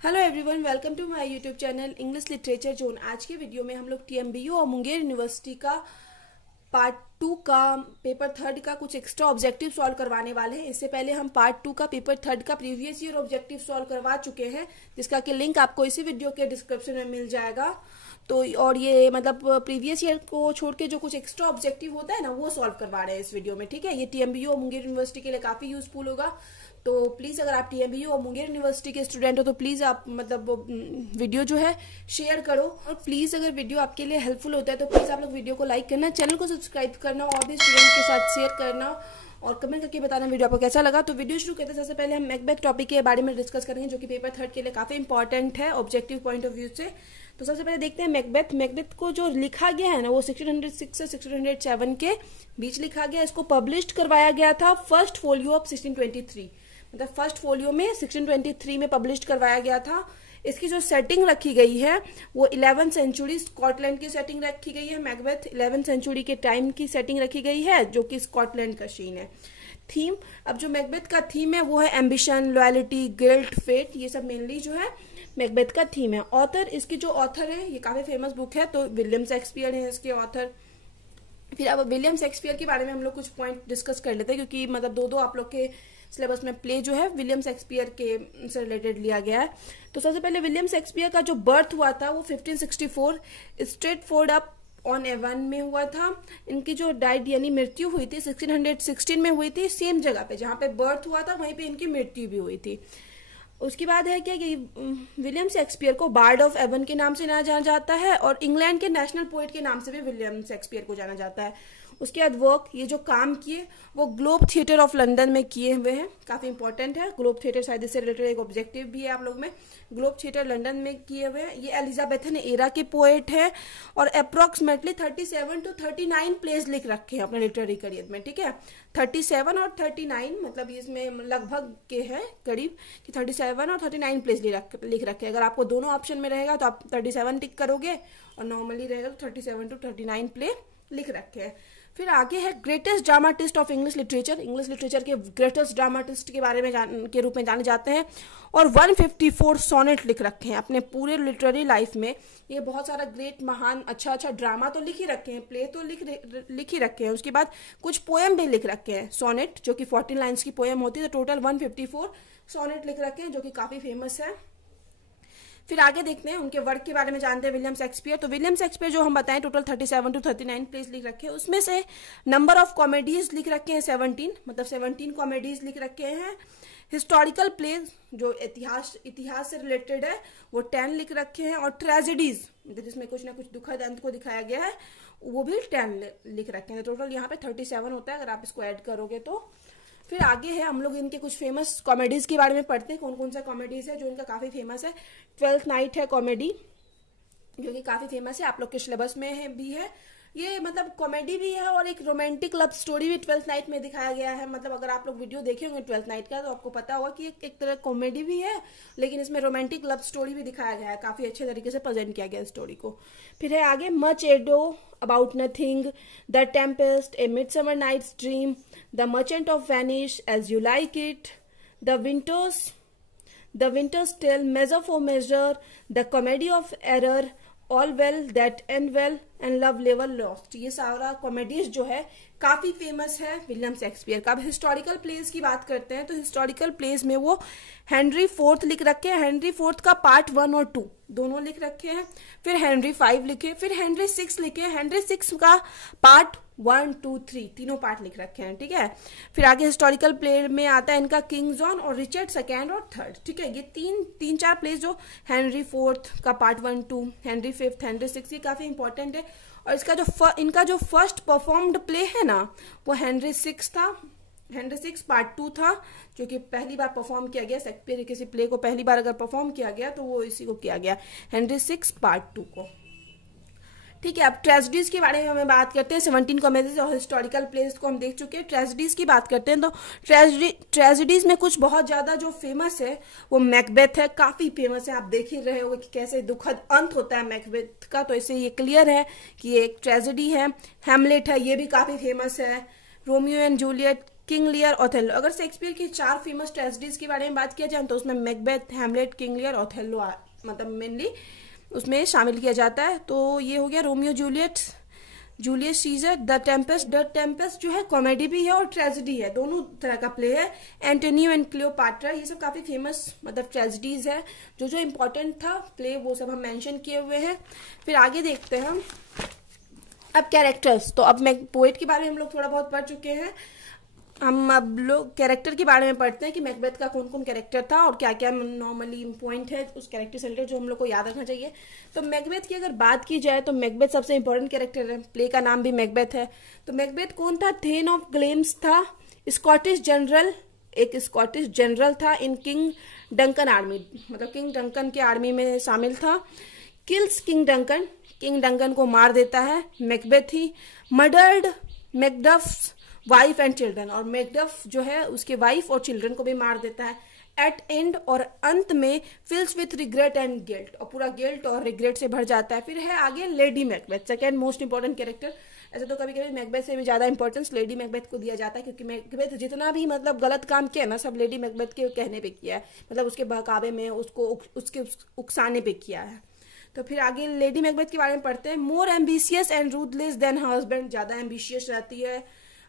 Hello everyone, welcome to my YouTube channel English literature zone. आज के video में हम लोग टीएमबीयू और मुंगेर यूनिवर्सिटी का पार्ट 2 का पेपर थर्ड का कुछ एक्स्ट्रा ऑब्जेक्टिव सॉल्व करवाने वाले हैं। इससे पहले हम पार्ट 2 का पेपर थर्ड का प्रीवियस ईयर ऑब्जेक्टिव सॉल्व करवा चुके हैं, जिसका कि लिंक आपको इसी वीडियो के डिस्क्रिप्शन में मिल जाएगा। तो और ये मतलब प्रीवियस ईयर को छोड़ के जो कुछ एक्स्ट्रा ऑब्जेक्टिव होता है ना, वो सॉल्व करवा रहे हैं इस वीडियो में। ठीक है, ये टीएमबीयू और मुंगेर यूनिवर्सिटी के लिए काफी यूजफुल होगा। तो प्लीज अगर आप टीएमबीयू और मुंगेर यूनिवर्सिटी के स्टूडेंट हो तो प्लीज आप मतलब वीडियो जो है शेयर करो। और प्लीज अगर वीडियो आपके लिए हेल्पफुल होता है तो प्लीज आप लोग वीडियो को लाइक करना, चैनल को सब्सक्राइब करना और भी स्टूडेंट के साथ शेयर करना और कमेंट करके बताना वीडियो आपको कैसा लगा। तो वीडियो शुरू करते हैं। सबसे पहले हम मैकबेथ टॉपिक के बारे में डिस्कस करेंगे, जो कि पेपर थर्ड के लिए काफी इंपॉर्टेंट है ऑब्जेक्टिव पॉइंट ऑफ व्यू से। तो सबसे पहले देखते हैं मैकबेथ को जो लिखा गया है ना, वो 1606 से 1607 के बीच लिखा गया। इसको पब्लिश करवाया गया था फर्स्ट फोलियो ऑफ 1623, मतलब फर्स्ट फोलियो में 1623 में पब्लिश करवाया गया था। इसकी जो सेटिंग रखी गई है वो 11th सेंचुरी स्कॉटलैंड की सेटिंग रखी गई है। मैकबेथ 11th सेंचुरी के टाइम की सेटिंग रखी गई है, जो कि स्कॉटलैंड का सीन है। थीम, अब जो मैकबेथ का थीम है वो है एम्बिशन, लॉयल्टी, गिल्ट, फेट। ये सब मेनली जो है मैकबेथ का थीम है। ऑथर, इसकी जो ऑथर है, ये काफी फेमस बुक है, तो विलियम शेक्सपियर है इसके ऑथर। फिर अब विलियम शेक्सपियर के बारे में हम लोग कुछ पॉइंट डिस्कस कर लेते हैं, क्योंकि मतलब दो आप लोग के सिलेबस में प्ले जो है विलियम शेक्सपियर के से रिलेटेड लिया गया है। तो सबसे पहले विलियम शेक्सपियर का जो बर्थ हुआ था वो 1564 स्ट्रेटफोर्ड अप ऑन एवन में हुआ था। इनकी जो डाइड यानी मृत्यु हुई थी 1616 में हुई थी, सेम जगह पे जहां पे बर्थ हुआ था वहीं पे इनकी मृत्यु भी हुई थी। उसके बाद है क्या कि विलियम शेक्सपियर को बार्ड ऑफ एवन के नाम से जाना जाता है और इंग्लैंड के नेशनल पोएट के नाम से भी विलियम शेक्सपियर को जाना जाता है। उसके बाद वर्क, ये जो काम किए वो ग्लोब थिएटर ऑफ लंदन में किए हुए हैं, काफी इंपॉर्टेंट है। ग्लोब थिएटर शायद इससे रिलेटेड एक ऑब्जेक्टिव भी है आप लोग में। ग्लोब थिएटर लंदन में किए हुए हैं। ये एलिजाबेथन एरा के पोएट है और अप्रोक्सीमेटली 37 to 39 प्लेस लिख रखे हैं अपने लिटरेरी करियर में। ठीक है, 37 और 39 मतलब इसमें लगभग के है करीब कि 37 और 39 प्लेस लिख रखे हैं। अगर आपको दोनों ऑप्शन में रहेगा तो आप 37 टिक करोगे और नॉर्मली रहेगा तो 37 to 39 प्ले लिख रखे हैं। फिर आगे है greatest dramatist of English literature. English literature के ग्रेटेस्ट ड्रामाटिस्ट के बारे में के रूप में जाने जाते हैं और 154 सोनेट लिख रखे हैं अपने पूरे लिटरेरी लाइफ में। ये बहुत सारा ग्रेट महान अच्छा ड्रामा तो लिख ही रखे हैं, प्ले तो लिख ही रखे हैं। उसके बाद कुछ पोएम भी लिख रखे हैं, सोनेट, जो कि 14 लाइन्स की पोएम होती है। तो टोटल 154 सोनेट लिख रखे हैं, जो कि काफी फेमस है। फिर आगे देखते हैं उनके वर्क के बारे में जानते हैं विलियम शेक्सपियर। तो विलियम शेक्सपियर जो हम बताएं टोटल 37 to 39 प्लेस लिख रखे हैं। उसमें से नंबर ऑफ कॉमेडीज लिख रखे हैं 17, मतलब 17 कॉमेडीज लिख रखे हैं। हिस्टोरिकल प्लेस जो इतिहास से रिलेटेड है वो 10 लिख रखे हैं। और ट्रेजेडीज जिसमें कुछ ना कुछ दुखद अंत को दिखाया गया है वो भी 10 लिख रखे हैं। तो टोटल यहाँ पे 37 होता है अगर आप इसको ऐड करोगे तो। फिर आगे है हम लोग इनके कुछ फेमस कॉमेडीज के बारे में पढ़ते हैं, कौन कौन सा कॉमेडीज है जो इनका काफी फेमस है। 12th नाइट है कॉमेडी, जो कि काफी फेमस है, आप लोग के सिलेबस में है भी है। ये मतलब कॉमेडी भी है और एक रोमांटिक लव स्टोरी भी 12th नाइट में दिखाया गया है। मतलब अगर आप लोग वीडियो देखे होंगे 12th नाइट का तो आपको पता होगा कि एक तरह कॉमेडी भी है, लेकिन इसमें रोमांटिक लव स्टोरी भी दिखाया गया है। काफी अच्छे तरीके से प्रेजेंट किया गया स्टोरी को। फिर है आगे much ado about nothing, the tempest, a midsummer night's dream, the merchant of Venice, as you like it, the winter's tale, measure for measure, the comedy of error, all well that end well and love never lost. ये सारा comedies जो है काफी famous है William Shakespeare का। अब historical place की बात करते हैं तो हिस्टोरिकल प्लेस में वो हेनरी फोर्थ लिख रखे हैं। हेनरी फोर्थ का पार्ट 1 और 2 दोनों लिख रखे हैं। फिर हेनरी 5 लिखे, फिर हेनरी 6 लिखे। हेनरी 6 का पार्ट 1, 2, 3 तीनों पार्ट लिख रखे हैं। ठीक है, फिर आगे हिस्टोरिकल प्ले में आता है इनका किंग जॉन और रिचर्ड सेकेंड और थर्ड। ठीक है, ये तीन चार प्लेस जो हेनरी 4th का पार्ट 1, 2, हेनरी 5th, हेनरी 6, ये काफी इंपॉर्टेंट है। और इनका जो फर्स्ट परफॉर्म्ड प्ले है ना वो हेनरी 6 था। हेनरी 6 पार्ट 2 था, जो कि पहली बार परफॉर्म किया गया। शेक्सपियर किसी प्ले को पहली बार अगर परफॉर्म किया गया तो वो इसी को किया गया, हेनरी 6 पार्ट 2 को। ठीक है, अब ट्रेजेडीज के बारे में हमें बात करते हैं। 17 कॉमेडीज और हिस्टोरिकल प्लेस को हम देख चुके हैं। ट्रेजेडीज की बात करते हैं तो ट्रेजेडीज में कुछ बहुत ज्यादा जो फेमस है वो मैकबेथ है, काफी फेमस है। आप देख ही रहे होगे कि कैसे दुखद अंत होता है मैकबेथ का, तो इससे ये क्लियर है कि ये एक ट्रेजेडी है। हैमलेट है, ये भी काफी फेमस है। Romeo and Juliet King Lear, Othello. अगर शेक्सपियर की 4 फेमस ट्रेजेडीज के बारे में बात किया जाए तो उसमें Macbeth, Hamlet, King Lear, Othello मतलब मेनली उसमें शामिल किया जाता है। तो ये हो गया Romeo Juliet, Julius Caesar, the Tempest. The Tempest जो है कॉमेडी भी है और ट्रेजेडी है, दोनों तरह का प्ले है। एंटोनियो एंड क्लियोपाट्रा, ये सब काफी फेमस मतलब ट्रेजेडीज है। जो जो इम्पोर्टेंट था प्ले वो सब हम मेंशन किए हुए हैं। फिर आगे देखते हैं हम अब कैरेक्टर्स। तो अब पोएट के बारे में हम लोग थोड़ा बहुत पढ़ चुके हैं, हम अब लोग कैरेक्टर के बारे में पढ़ते हैं कि मैकबेथ का कौन कौन कैरेक्टर था और क्या क्या नॉर्मली पॉइंट है उस कैरेक्टर से रिलेटेड जो हम लोग को याद रखना चाहिए। तो मैकबेथ की अगर बात की जाए तो मैकबेथ सबसे इंपॉर्टेंट कैरेक्टर है, प्ले का नाम भी मैकबेथ है। तो मैकबेथ कौन था? थेन ऑफ ग्लेम्स था, स्कॉटिश जनरल, एक स्कॉटिश जनरल था इन किंग डंकन आर्मी, मतलब किंग डंकन के आर्मी में शामिल था। Kills King Duncan, king Duncan को मार देता है मैकबेथ ही। Murdered Macduff's wife and children, और मैकडफ जो है उसके वाइफ और चिल्ड्रन को भी मार देता है। एट एंड और अंत में फिल्स विथ रिग्रेट एंड गिल्ट, और पूरा गिल्ट और रिग्रेट से भर जाता है। फिर है आगे lady Macbeth, second most important character. ऐसे तो कभी कभी मैकबेथ से भी ज्यादा इंपॉर्टेंस लेडी मैकबेथ को दिया जाता है, क्योंकि मैकबेथ जितना भी मतलब गलत काम किया ना सब लेडी मैकबेथ के कहने पे किया है, मतलब उसके बहकावे में उसको उसके उकसाने पे किया है। तो फिर आगे लेडी मैकबेथ के बारे में पढ़ते हैं। More ambitious and ruthless than her husband, ज्यादा एम्बिशियस रहती है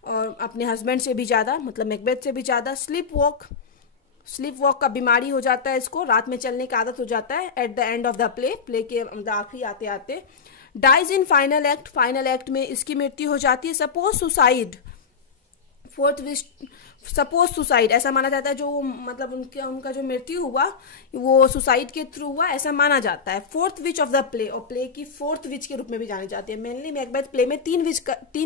और अपने हस्बैंड से भी ज्यादा, मतलब मैकबेथ से भी ज्यादा। स्लीप वॉक का बीमारी हो जाता है इसको, रात में चलने की आदत हो जाता है। At the end of the play के आखिरी आते आते। Dies in final act, final act में इसकी मृत्यु हो जाती है। सपोज सुसाइड, सपोज सुसाइड ऐसा माना जाता है, जो मतलब उनका जो मृत्यु हुआ वो सुसाइड के थ्रू हुआ ऐसा माना जाता है। Fourth which of the play, और प्ले की फोर्थ विच के रूप में भी जानी जाती है। मेनली मैकबेथ प्ले में तीन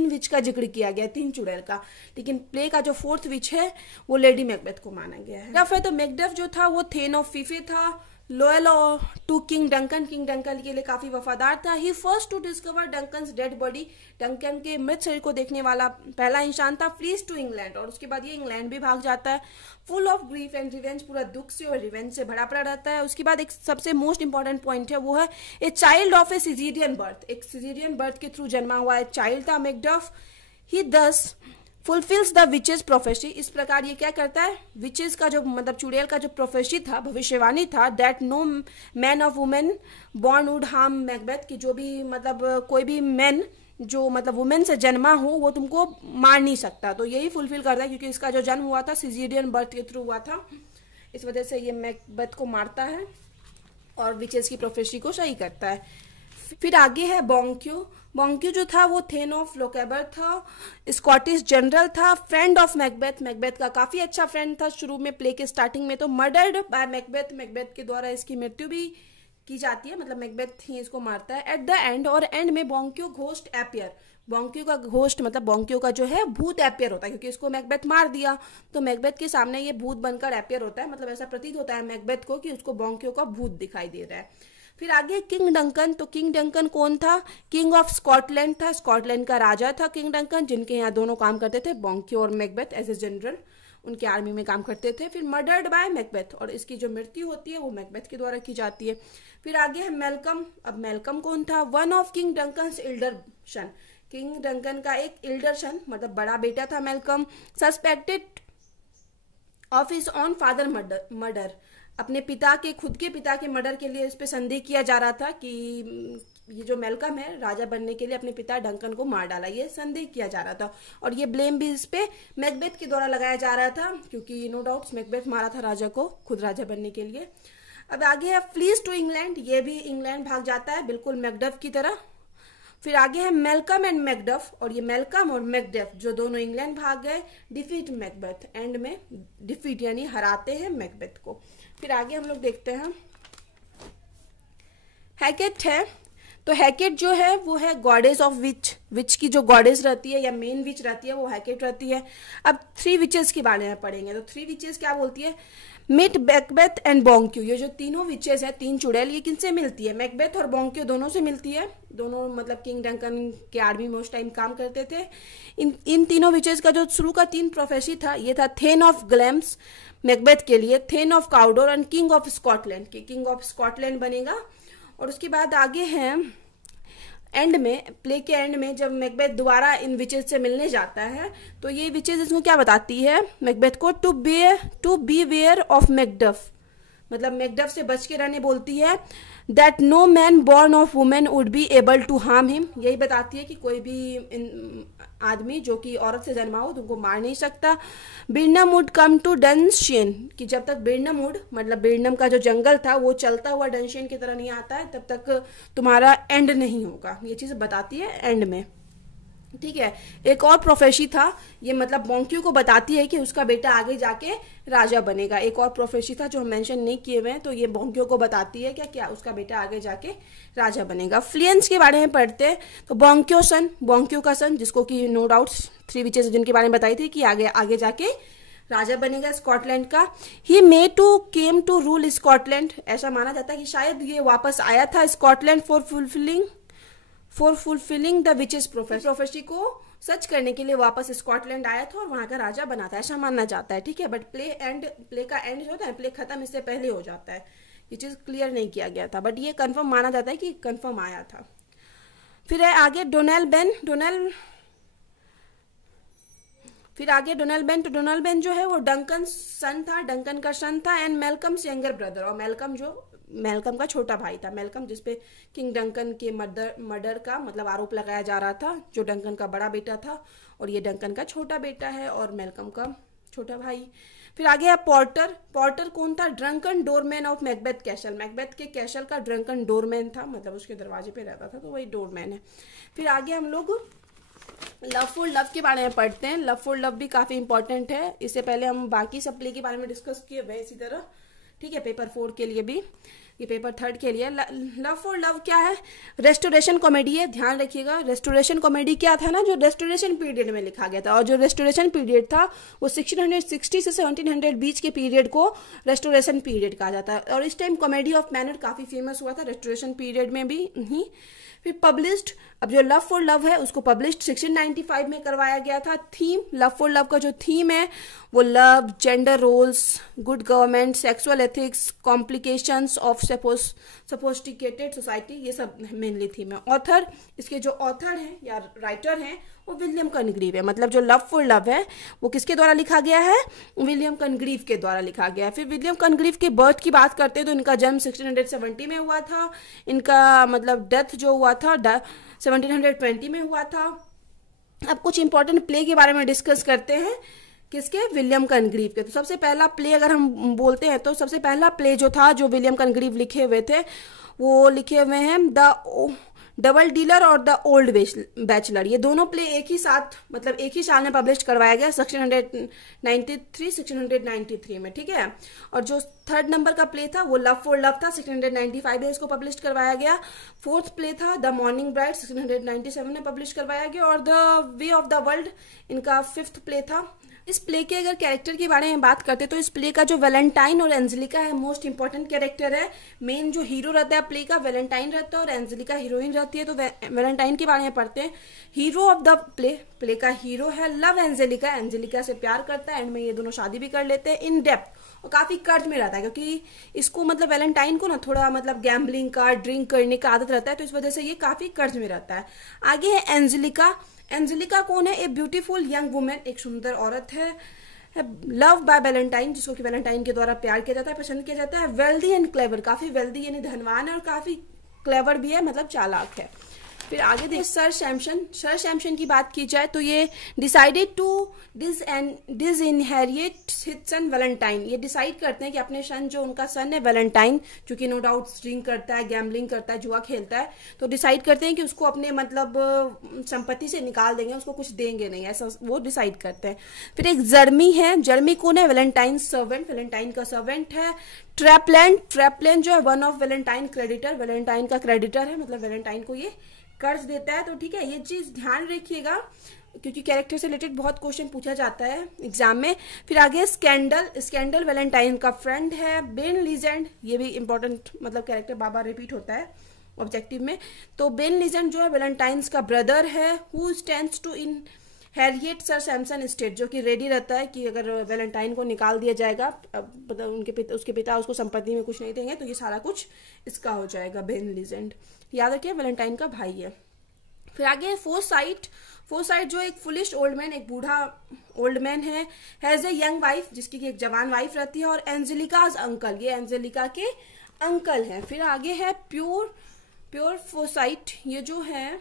विच का जिक्र किया गया, 3 चुड़ैल का, लेकिन प्ले का जो फोर्थ विच है वो लेडी मैकबेथ को माना गया है। मैकडफ है तो मैकडफ जो था वो थेन ऑफ फीफे था, loyal to King Duncan, king Duncan के लिए काफी वफादार था। He first to discover Duncan's dead body, Duncan के मृत शरीर को देखने वाला पहला इंसान था। फ्लीज टू इंग्लैंड, और उसके बाद ये इंग्लैंड भी भाग जाता है। Full of grief and revenge, पूरा दुख से और रिवेंज से भरा पड़ा रहता है। उसके बाद एक सबसे मोस्ट इंपॉर्टेंट पॉइंट है, वो है a child of A caesarean birth, एक सिजेरियन बर्थ के थ्रू जन्मा हुआ एक चाइल्ड था मैकडफ। ही दस फुलफिल्स द विचेस प्रोफेसी, इस प्रकार ये क्या करता है, विचेस का जो मतलब चुड़ैल का जो प्रोफेसी था, भविष्यवाणी था, that no man of women born would harm Macbeth, की जो भी मतलब कोई भी मैन जो मतलब वुमेन से जन्मा हो वो तुमको मार नहीं सकता। तो यही फुलफिल करता है, क्योंकि इसका जो जन्म हुआ था सिजेरियन बर्थ के थ्रू हुआ था, इस वजह से ये मैकबेथ को मारता है और विचेस की प्रोफेसी को सही करता है। फिर आगे है बॉन्क्यू। बॉन्क्यू जो था वो थेन ऑफ लोकेबर था, स्कॉटिश जनरल था, फ्रेंड ऑफ मैकबेथ, मैकबेथ का काफी अच्छा फ्रेंड था शुरू में प्ले के स्टार्टिंग में। तो मर्डर्ड बाय मैकबेथ, मैकबेथ के द्वारा इसकी मृत्यु भी की जाती है, मतलब मैकबेथ ही इसको मारता है। एट द एंड, और एंड में बॉन्क्यू घोस्ट एपियर, बॉन्क्यू का घोस्ट मतलब बॉन्क्यू का जो है भूत एपियर होता है, क्योंकि इसको मैकबेथ मार दिया तो मैकबेथ के सामने ये भूत बनकर एपियर होता है, मतलब ऐसा प्रतीत होता है मैकबेथ को कि उसको बॉन्क्यू का भूत दिखाई दे रहा है। फिर आगे किंग डंकन। तो किंग डंकन कौन था? किंग ऑफ स्कॉटलैंड था, स्कॉटलैंड का राजा था किंग डंकन, जिनके यहाँ दोनों काम करते थे, बॉन्क्यू और मैकबेथ एज ए जनरल उनके आर्मी में काम करते थे। फिर मर्डर्ड बाय मैकबेथ, और इसकी जो मृत्यु होती है वो मैकबेथ के द्वारा की जाती है। फिर आगे है मेलकम। अब मेलकम कौन था? One of king Duncan elder son, king Duncan का एक इल्डर सन मतलब बड़ा बेटा था Malcolm. Suspected of his own father murder, अपने पिता के खुद के पिता के मर्डर के लिए इस पे संदेह किया जा रहा था कि ये जो मेलकम है राजा बनने के लिए अपने पिता डंकन को मार डाला, ये संदेह किया जा रहा था, और ये ब्लेम भी इस पे मैकबेथ के द्वारा लगाया जा रहा था, क्योंकि नो डाउट मैकबेथ मारा था राजा को खुद राजा बनने के लिए। अब आगे है फ्लीज टू इंग्लैंड, ये भी इंग्लैंड भाग जाता है बिल्कुल मैकडफ की तरह। फिर आगे है मेलकम एंड मैकडफ, और ये मेलकम और मैकडफ जो दोनों इंग्लैंड भाग गए। डिफीट मैकबेथ, एंड में डिफीट यानी हराते हैं मैकबेथ को। फिर आगे हम लोग देखते हैं हैकेट है। तो हैकेट जो है वो है गॉडेस ऑफ विच, विच की जो गॉडेस रहती है या मेन विच रहती है वो हैकेट रहती है। अब 3 विचेस के बारे में पढ़ेंगे। तो 3 विचेस क्या बोलती है? मिट मैकबेथ एंड बॉन्क्यू, ये जो तीनों विचेस है 3 चुड़ैल, ये किनसे मिलती है? मैकबेथ और बॉन्क्यू दोनों से मिलती है, दोनों मतलब किंग डंकन के आर्मी में उस टाइम काम करते थे। इन तीनों विचेस का जो शुरू का 3 प्रोफेसी था, ये था थेन ऑफ ग्लैम्स मैकबेथ के लिए, thane of Cawdor and king of Scotland, के किंग ऑफ स्कॉटलैंड बनेगा। और उसके बाद आगे है एंड में, प्ले के एंड में जब मैकबेथ दोबारा इन विचेस से मिलने जाता है तो ये विचेस इसको क्या बताती है मैकबेथ को, to beware of Macduff, मतलब मैकडफ से बच के रहने बोलती है। That no man born of women would be able to harm him, यही बताती है कि कोई भी आदमी जो कि औरत से जन्मा हो तो उनको मार नहीं सकता। बिरनम वुड कम टू डनशियन, कि जब तक बिरनम वुड मतलब बिरनम का जो जंगल था वो चलता हुआ डनशियन की तरह नहीं आता है तब तक तुम्हारा एंड नहीं होगा, ये चीज बताती है एंड में। ठीक है, एक और प्रोफेसी था, ये मतलब बोंक्यू को बताती है कि उसका बेटा आगे जाके राजा बनेगा। एक और प्रोफेसी था जो हम मेंशन नहीं किए हुए हैं, तो ये बोंक्यू को बताती है क्या उसका बेटा आगे जाके राजा बनेगा। फ्लियंस के बारे में पढ़ते हैं तो बोंक्यू का सन, जिसको कि नो डाउट 3 विचेस जिनके बारे में बताई थी कि आगे जाके राजा बनेगा स्कॉटलैंड का। He may to came to rule Scotland, ऐसा माना जाता है कि शायद ये वापस आया था Scotland for fulfilling the witches prophecy को सच करने के लिए वापस स्कॉटलैंड आया था और वहां का राजा बना था, ऐसा मानना जाता है। ठीक है, बट प्ले का एंड जो होता है, प्ले खत्म इससे पहले हो जाता है, ये चीज क्लियर नहीं किया गया था, बट ये कंफर्म माना जाता है कि कंफर्म आया था। फिर है आगे डोनाल्ड बेन, तो डोनाल्ड बेन जो है वो डंकन का सन था एंड मेलकम्स यंगर ब्रदर, और मेलकम का छोटा भाई था। मेलकम जिसपे किंग डंकन के मर्डर का मतलब आरोप लगाया जा रहा था, जो डंकन का बड़ा बेटा था और ये डंकन का छोटा बेटा है और मेलकम का छोटा भाई। फिर आगे है पॉर्टर कौन था, drunken doorman of Macbeth castle, Macbeth के कैसल का ड्रंकन डोरमैन था, मतलब उसके दरवाजे पे रहता था तो वही डोरमैन है। फिर आगे हम लोग लव फॉर लव के बारे में पढ़ते हैं। लव फॉर लव भी काफी इंपॉर्टेंट है, इससे पहले हम बाकी सब प्ले के बारे में डिस्कस किए हुए इसी तरह। ठीक है, पेपर 4 के लिए भी, ये पेपर 3 के लिए। लव फॉर लव क्या है, रेस्टोरेशन कॉमेडी है, ध्यान रखिएगा। रेस्टोरेशन कॉमेडी क्या था ना, जो रेस्टोरेशन पीरियड में लिखा गया था, और जो रेस्टोरेशन पीरियड था वो 1660 से 1700 बीच के पीरियड को रेस्टोरेशन पीरियड कहा जाता है। और इस टाइम कॉमेडी ऑफ मैनर काफी फेमस हुआ था रेस्टोरेशन पीरियड में भी ही। फिर पब्लिश्ड, अब जो लव फॉर लव है उसको पब्लिश्ड 1695 में करवाया गया था। थीम, लव फॉर लव का जो थीम है वो love, gender roles, good government, sexual ethics, complications of sophisticated society, ये सब मेनली थीम है। ऑथर, इसके जो ऑथर हैं या राइटर हैं वो विलियम कनग्रीव है, मतलब जो लव फॉर लव है वो किसके द्वारा लिखा गया है, विलियम कनग्रीव के द्वारा लिखा गया है। फिर विलियम कनग्रीव के बर्थ की बात करते हैं तो इनका जन्म 1670 में हुआ था, इनका मतलब डेथ जो हुआ था 1720 में हुआ था। अब कुछ इंपॉर्टेंट प्ले के बारे में डिस्कस करते हैं, किसके, विलियम कनग्रीव के। तो सबसे पहला प्ले अगर हम बोलते हैं तो सबसे पहला प्ले जो था जो विलियम कनग्रीव लिखे हुए थे वो लिखे हुए हैं द डबल डीलर और द ओल्ड बैचलर। ये दोनों प्ले एक ही साथ मतलब एक ही साल में पब्लिश करवाया गया 1693 में। ठीक है, और जो 3rd नंबर का प्ले था वो लव फॉर लव था, 1695 में इसको पब्लिश करवाया गया। 4th प्ले था द मॉर्निंग ब्राइड, 1697 में पब्लिश करवाया गया। और the way of the world इनका 5th प्ले था। इस प्ले के अगर कैरेक्टर के बारे में बात करते तो इस प्ले का जो वैलेंटाइन और एंजेलिका है मोस्ट इंपॉर्टेंट कैरेक्टर है। मेन जो हीरो रहता है प्ले का वैलेंटाइन रहता है और एंजेलिका हीरोइन रहती है। तो वैलेंटाइन के बारे में पढ़ते हैं। हीरो ऑफ द प्ले का हीरो है लव एंजेलिका से प्यार करता है, एंड में ये दोनों शादी भी कर लेते हैं। इन डेप्थ और काफी कर्ज में रहता है क्योंकि इसको मतलब वैलेंटाइन को ना थोड़ा मतलब गैम्बलिंग का, ड्रिंक करने का आदत रहता है, तो इस वजह से ये काफी कर्ज में रहता है। आगे है एंजेलिका कौन है, ए ब्यूटीफुल यंग वुमेन, एक सुंदर औरत है। लव बाय वैलेंटाइन, जिसको कि वैलेंटाइन के द्वारा प्यार किया जाता है, पसंद किया जाता है। वेल्दी एंड क्लेवर, काफी वेल्दी यानी धनवान है और काफी क्लेवर भी है, मतलब चालाक है। फिर आगे देखिए सर सैमसन की बात की जाए तो ये decided to disinherit his son Valentine, ये डिसाइड करते हैं कि अपने सन जो उनका सन है वैलेंटाइन, जो कि नो डाउट ड्रिंक करता है, गैम्बलिंग करता है, जुआ खेलता है, तो डिसाइड करते हैं कि उसको अपने मतलब संपत्ति से निकाल देंगे, उसको कुछ देंगे नहीं, ऐसा वो डिसाइड करते हैं। फिर एक जर्मी है, जर्मी कौन है, वैलेंटाइन सर्वेंट, वैलेंटाइन का सर्वेंट है। ट्रैपलैंड जो है one of Valentine creditor, Valentine का क्रेडिटर है, मतलब वैलेंटाइन को ये कर्ज देता है। तो ठीक है, ये चीज ध्यान रखिएगा क्योंकि कैरेक्टर से रिलेटेड बहुत क्वेश्चन पूछा जाता है एग्जाम में। फिर आगे स्कैंडल वैलेंटाइन का फ्रेंड है। बेन लीजेंड, ये भी इंपॉर्टेंट मतलब कैरेक्टर बार बार रिपीट होता है ऑब्जेक्टिव में। तो बेन लीजेंड जो है वैलेंटाइन्स का ब्रदर है। Who stands to inherit sir Samson estate, जो कि रेडी रहता है कि अगर वैलेंटाइन को निकाल दिया जाएगा, उसके पिता उसको संपत्ति में कुछ नहीं देंगे तो ये सारा कुछ इसका हो जाएगा। बेन लीजेंड याद रखिए वैलेंटाइन का भाई है। फिर आगे फोरसाइट जो एक फुलिश ओल्ड मैन, एक बूढ़ा ओल्ड मैन है, हैज ए यंग वाइफ, जिसकी एक जवान वाइफ रहती है, और एंजेलिकाज अंकल, ये एंजेलिका के अंकल हैं। फिर आगे है प्योर फोरसाइट, ये जो है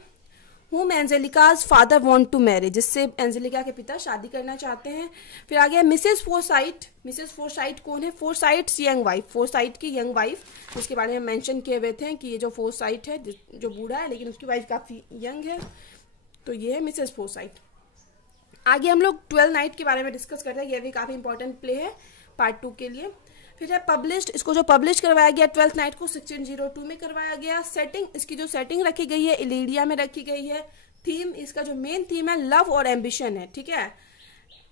whom Angelica's father want to marry, जिससे एंजेलिका के पिता शादी करना चाहते हैं। फिर आगे मिसेस फोरसाइट कौन है? फोरसाइट्स यंग वाइफ, फोरसाइट की यंग वाइफ, जिसके बारे में मेंशन किए हुए थे कि ये जो फोरसाइट है जो बूढ़ा है लेकिन उसकी वाइफ काफी यंग है, तो ये है मिसेस फोरसाइट। आगे हम लोग 12 नाइट के बारे में डिस्कस करते हैं, ये भी काफी इंपॉर्टेंट प्ले है पार्ट 2 के लिए। फिर है पब्लिश्ड, इसको जो पब्लिश करवाया गया 12th नाइट को 1602 में करवाया गया। सेटिंग, इसकी जो सेटिंग रखी गई है इलीडिया में रखी गई है। थीम, इसका जो मेन थीम है लव और एम्बिशन है, ठीक है,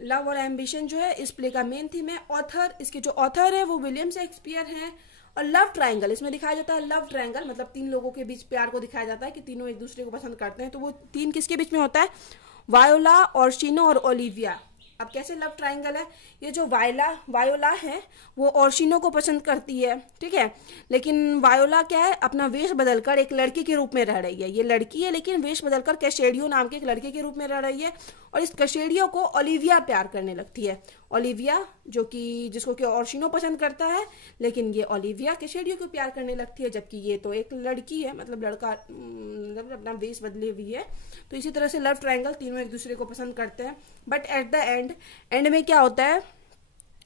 लव और एम्बिशन जो है इस प्ले का मेन थीम है। ऑथर, इसके जो ऑथर है वो विलियम शेक्सपियर हैं। और लव ट्रायंगल, इसमें दिखाया जाता है लव ट्रायंगल, मतलब 3 लोगों के बीच प्यार को दिखाया जाता है कि तीनों एक दूसरे को पसंद करते हैं, तो वो 3 किसके बीच में होता है? वायोला, ऑर्शिनो और ओलिविया। अब कैसे लव ट्रायंगल है? ये जो वायोला है वो ऑर्शिनो को पसंद करती है, ठीक है, लेकिन वायोला क्या है, अपना वेश बदलकर एक लड़की के रूप में रह रही है। ये लड़की है लेकिन वेश बदलकर कैशेडियो नाम के एक लड़के के रूप में रह रही है, और इस कैशेडियो को ओलिविया प्यार करने लगती है। ओलिविया जिसको कि ऑर्शिनो पसंद करता है, लेकिन ये ओलिविया कैशेडियो को प्यार करने लगती है, जबकि ये तो एक लड़की है, मतलब लड़का, मतलब अपना वेश बदली हुई है। तो इसी तरह से लव ट्रायंगल, तीनों एक दूसरे को पसंद करते हैं। बट एट द एंड में क्या होता है,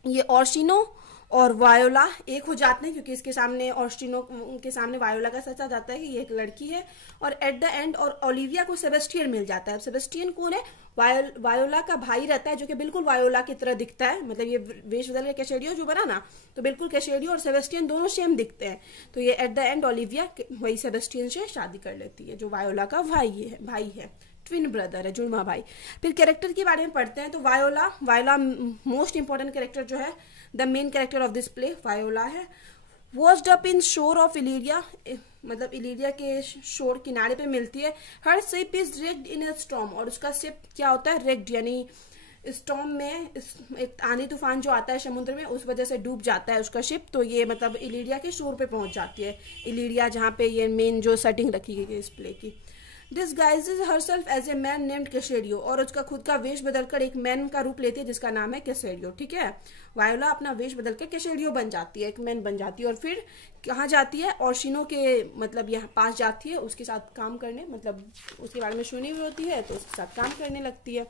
ये ऑर्शिनो और वायोला एक हो जाते हैं, क्योंकि इसके सामने ऑर्शिनो के सामने वायोला का सच आ जाता है कि ये एक लड़की है। और एट द एंड और ओलिविया को सेबेस्टियन मिल जाता है। सेबेस्टियन कौन है? वायोला का भाई रहता है, जो कि बिल्कुल वायोला की तरह दिखता है, मतलब ये वेश बदल के कैशेडियो जो बना ना, तो बिल्कुल कैशेडियो और सेबेस्टियन दोनों सेम दिखते हैं। तो ये एट द एंड ओलिविया वही सेबेस्टियन से शादी कर लेती है, जो वायोला का भाई है, ट्विन ब्रदर है, जुड़वा भाई। फिर कैरेक्टर के बारे में पढ़ते हैं, तो वायोला मोस्ट इंपॉर्टेंट कैरेक्टर जो है, the main character of this play voila है। वॉस्ड अप इन शोर ऑफ इलीरिया, मतलब इलीरिया के शोर किनारे पे मिलती है। Her ship is wrecked in a storm, और उसका शिप क्या होता है? रेक्ड, यानी स्टॉर्म में एक आंधी तूफान जो आता है समुद्र में, उस वजह से डूब जाता है उसका शिप। तो ये मतलब इलीरिया के शोर पे पहुंच जाती है, इलीरिया जहाँ पे ये मेन जो सेटिंग रखी गई है इस प्ले की। Disguises herself as a man named कैशेडियो, और उसका खुद का वेश बदलकर एक मैन का रूप लेती है जिसका नाम है कैशेडियो, ठीक है। वायोला अपना वेश बदलकर कैशेडियो बन जाती है, एक मैन बन जाती है, और फिर कहाँ जाती है? ऑर्शिनो के मतलब यहाँ पास जाती है, उसके साथ काम करने, मतलब उसके बारे में सुनी हुई होती है तो उसके साथ काम करने लगती है।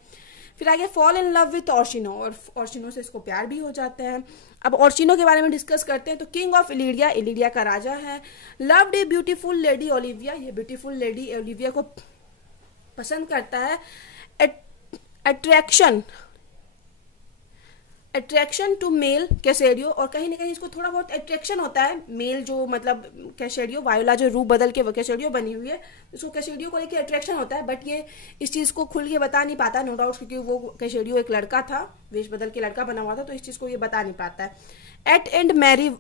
फिर आगे फॉल इन लव विथ ऑर्शिनो, और ऑर्शिनो से इसको प्यार भी हो जाता है। अब ऑर्शिनो के बारे में डिस्कस करते हैं, तो किंग ऑफ इलीरिया का राजा है। Loved a beautiful lady Olivia, ये ब्यूटीफुल लेडी ओलिविया को पसंद करता है। अट्रैक्शन टू मेल कैशेडियो, और कहीं ना कहीं इसको थोड़ा बहुत अट्रैक्शन होता है मेल, जो मतलब कैशेडियो, वायोला जो रूप बदल के कैशेडियो बनी हुई है, उसको कैशेडियो को लेकर अट्रैक्शन होता है। बट ये इस चीज को खुल के बता नहीं पाता, नो डाउट, क्योंकि वो कैशेडियो एक लड़का था, वेश बदल के लड़का बना हुआ था, तो इस चीज को ये बता नहीं पाता है। एट एंड मैरी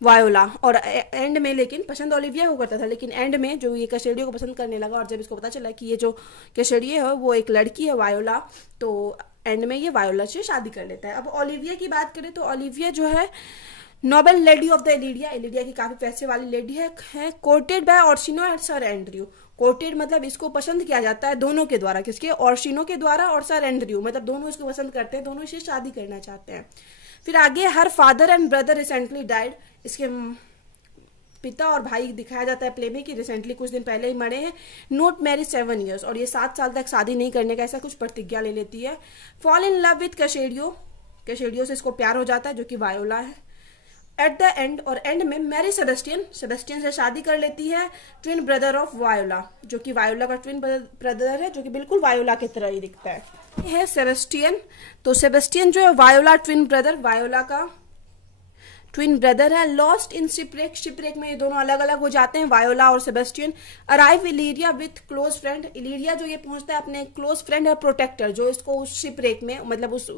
वायोला, और एंड में लेकिन पसंद ओलिविया को करता था, लेकिन एंड में जो ये कैशेडियो को पसंद करने लगा, और जब इसको पता चला कि ये जो कैशेडियो है वो एक लड़की है वायोला, तो एंड में ये वायोला से शादी कर लेता है। अब ओलिविया की बात करें तो ओलिविया जो है नोबल लेडी ऑफ द इलीरिया की काफी पैसे वाली लेडी है। कोर्टेड बाय ऑर्शिनो एंड सर एंड्रयू, कोर्टेड मतलब इसको पसंद किया जाता है दोनों के द्वारा, किसके? ऑर्शिनो के द्वारा और सर एंड्रयू, मतलब दोनों इसको पसंद करते हैं, दोनों इसे शादी करना चाहते हैं। फिर आगे her father and brother recently died, इसके पिता और भाई दिखाया जाता है प्ले में कि रिसेंटली कुछ दिन पहले ही मरे हैं। नोट मैरिज 7 years, और ये 7 साल तक शादी नहीं करने का ऐसा कुछ प्रतिज्ञा ले लेती है। फॉल इन लव विथ कैशेडियो से इसको प्यार हो जाता है, जो कि वायोला है। एट द एंड, और एंड में मैरी सेबेस्टियन से शादी कर लेती है, ट्विन ब्रदर ऑफ वायोला, जो कि वायोला का ट्विन ब्रदर है, जो कि बिल्कुल वायोला की तरह ही दिखता है। ये है सेबेस्टियन, तो सेबेस्टियन जो है वायोला ट्विन ब्रदर, वायोला का ट्विन ब्रदर है। लॉस्ट इन शिपरेक में ये दोनों अलग अलग हो जाते हैं, वायोला और Sebastian. Arrive Illyria with close friend, Illyria जो ये पहुंचता है अपने क्लोज फ्रेंड है प्रोटेक्टर, जो इसको उस शिपरेक में, मतलब उस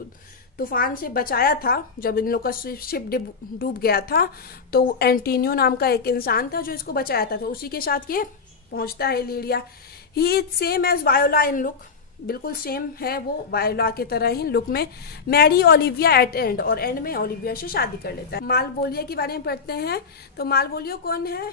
तूफान से बचाया था जब इन लोग का शिप डूब गया था, तो एंटीनियो नाम का एक इंसान था जो इसको बचाया था, तो उसी के साथ ये पहुंचता है Illyria. He is same as Viola in look, बिल्कुल सेम है वो वायोला की तरह ही लुक में। मैरी ओलिविया एट एंड, और एंड में ओलिविया से शादी कर लेता है। मालवोलिया के बारे में पढ़ते हैं, तो मालवोलियो कौन है?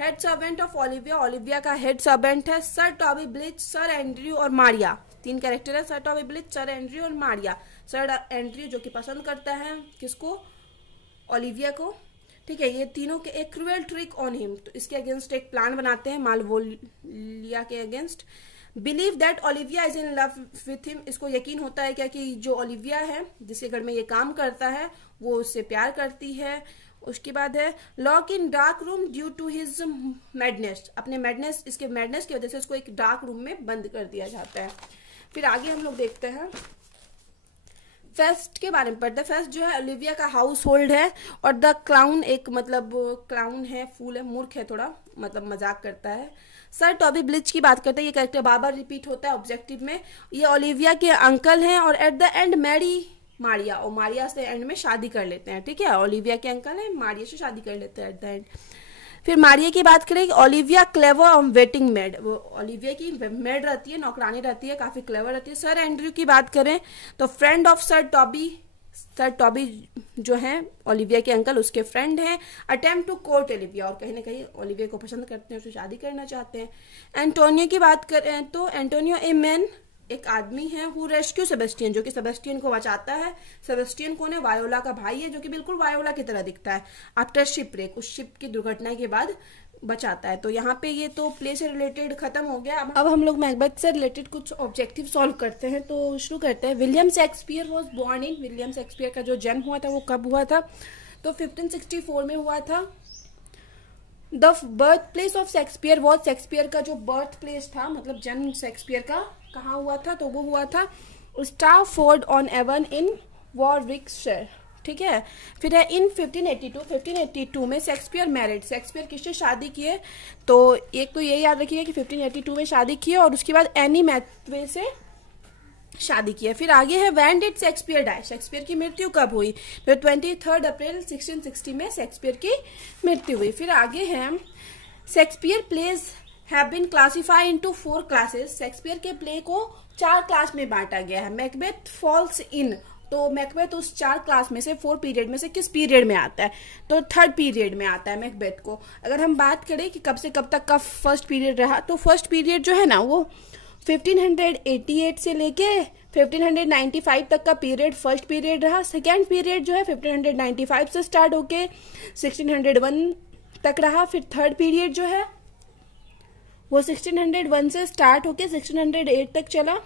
Head servant of Olivia, Olivia का हेड सर्वेंट है sir Toby bleach, sir Andrew और मारिया। 3 कैरेक्टर है, sir Toby bleach, sir Andrew और मारिया। सर एंड्रयू जो कि पसंद करता है किसको, ओलिविया को, ठीक है। ये तीनों के एक क्रूएल ट्रिक ऑन हिम, तो इसके अगेंस्ट एक प्लान बनाते हैं मालवोलिया के against. Believe that Olivia is in love with him, इसको यकीन होता है क्या कि जो ओलिविया है जिसके घर में ये काम करता है वो उससे प्यार करती है। उसके बाद है lock in dark room due to his madness, अपने मैडनेस, इसके मैडनेस की वजह से इसको एक डार्क रूम में बंद कर दिया जाता है। फिर आगे हम लोग देखते हैं फेस्ट के बारे में पढ़ते हैं। फेस्ट जो है ओलिविया का हाउस होल्ड है और द क्लाउन एक मतलब क्लाउन है, फूल है, मूर्ख है थोड़ा, मतलब मजाक करता है। सर टॉबी ब्लिच की बात करते हैं, ये कैरेक्टर बार बार रिपीट होता है ऑब्जेक्टिव में। ये ओलिविया के अंकल हैं और at the end marry Maria, और मारिया से एंड में शादी कर लेते हैं, ठीक है। ओलिविया के अंकल हैं, मारिया से शादी कर लेते हैं एट द एंड। फिर मारिया की बात करें, ओलिविया क्लेवर और वेटिंग मेड, वो ओलिविया की मेड रहती है, नौकरानी रहती है, काफी क्लेवर रहती है। सर एंड्रयू की बात करें तो friend of sir Toby, sir Toby जो है ओलिविया के अंकल उसके फ्रेंड हैं। अटेम्प्ट टू कोर्ट ओलिविया, और कहीं ना कहीं ओलिविया को पसंद करते हैं, उससे शादी करना चाहते हैं। एंटोनियो की बात करें तो एंटोनियो ए मैन, एक आदमी है, हु रेस्क्यू सेबेस्टियन, जो कि सेबेस्टियन को बचाता है। सेबेस्टियन कौन है, वायोला का भाई है, जो कि बिल्कुल वायोला की तरह दिखता है। आफ्टर शिपरेक, उस शिप की दुर्घटना के बाद बचाता है। तो यहाँ पे ये तो प्ले से रिलेटेड खत्म हो गया। अब हम लोग मैकबेथ से रिलेटेड कुछ ऑब्जेक्टिव सॉल्व करते हैं, तो शुरू करते हैं। William Shakespeare was born in, William Shakespeare का जो जन्म हुआ था वो कब हुआ था, तो 1564 में हुआ था। The birth place of Shakespeare was, Shakespeare का जो बर्थ प्लेस था मतलब जन्म शेक्सपियर का कहाँ हुआ था, तो वो हुआ था स्टारफोर्ड ऑन एवन इन वॉरविकशायर, ठीक है। फिर है इन 1582 में शेक्सपियर मैरिड, शेक्सपियर किससे शादी किए, तो एक तो ये याद रखिए कि 1582 में शादी किए और उसके बाद एनी मैथवे से शादी किया। फिर आगे है when did Shakespeare die, Shakespeare की मृत्यु कब हुई, तो 23 अप्रैल 1660 में शेक्सपियर की मृत्यु हुई। फिर आगे है Shakespeare plays have been classified into 4 classes, Shakespeare के प्ले को 4 क्लास में बांटा गया है। मैकबेथ फॉल्स इन, तो मैकबेथ उस 4 क्लास में से 4 पीरियड में से किस पीरियड में आता है, तो 3rd पीरियड में आता है मैकबेथ को। अगर हम बात करें कि कब से कब तक का फर्स्ट पीरियड रहा, तो फर्स्ट पीरियड जो है ना वो 1588 से लेके 1595 तक का पीरियड फर्स्ट पीरियड रहा। सेकेंड पीरियड जो है 1595 से स्टार्ट होके 1601 तक रहा। फिर थर्ड पीरियड जो है वो 1601 से स्टार्ट होके 1608 तक चला,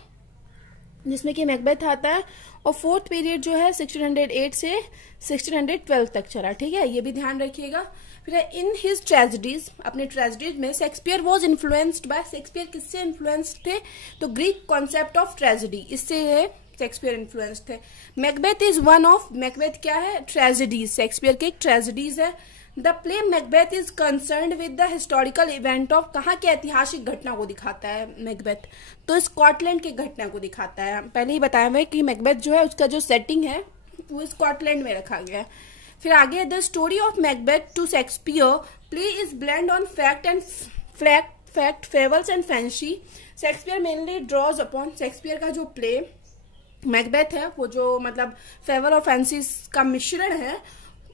जिसमें कि मैकबेथ आता है। और फोर्थ पीरियड जो है 1608 से 1612 तक चला, ठीक है, ये भी ध्यान रखिएगा। फिर इन हिज ट्रेजेडीज, अपने ट्रेजेडीज में Shakespeare was influenced by, Shakespeare किससे इन्फ्लुएंस्ड थे, तो ग्रीक कॉन्सेप्ट ऑफ ट्रेजेडी, इससे शेक्सपियर इन्फ्लुएंस्ड थे। Macbeth is one of, Macbeth क्या है, ट्रेजेडीज, शेक्सपियर के ट्रेजेडीज है। The play Macbeth is concerned with the historical event of, कहाँ के ऐतिहासिक घटना को दिखाता है मैकबेथ, तो स्कॉटलैंड के घटना को दिखाता है। पहले ही बताया हुआ है कि मैकबेथ जो है उसका जो सेटिंग है वो स्कॉटलैंड में रखा गया है। फिर आगे the story of Macbeth to Shakespeare play is blend on fact fables and fancy, Shakespeare mainly draws upon, Shakespeare का जो प्ले मैकबेथ है वो जो मतलब फेबल और फैंसी का मिश्रण है,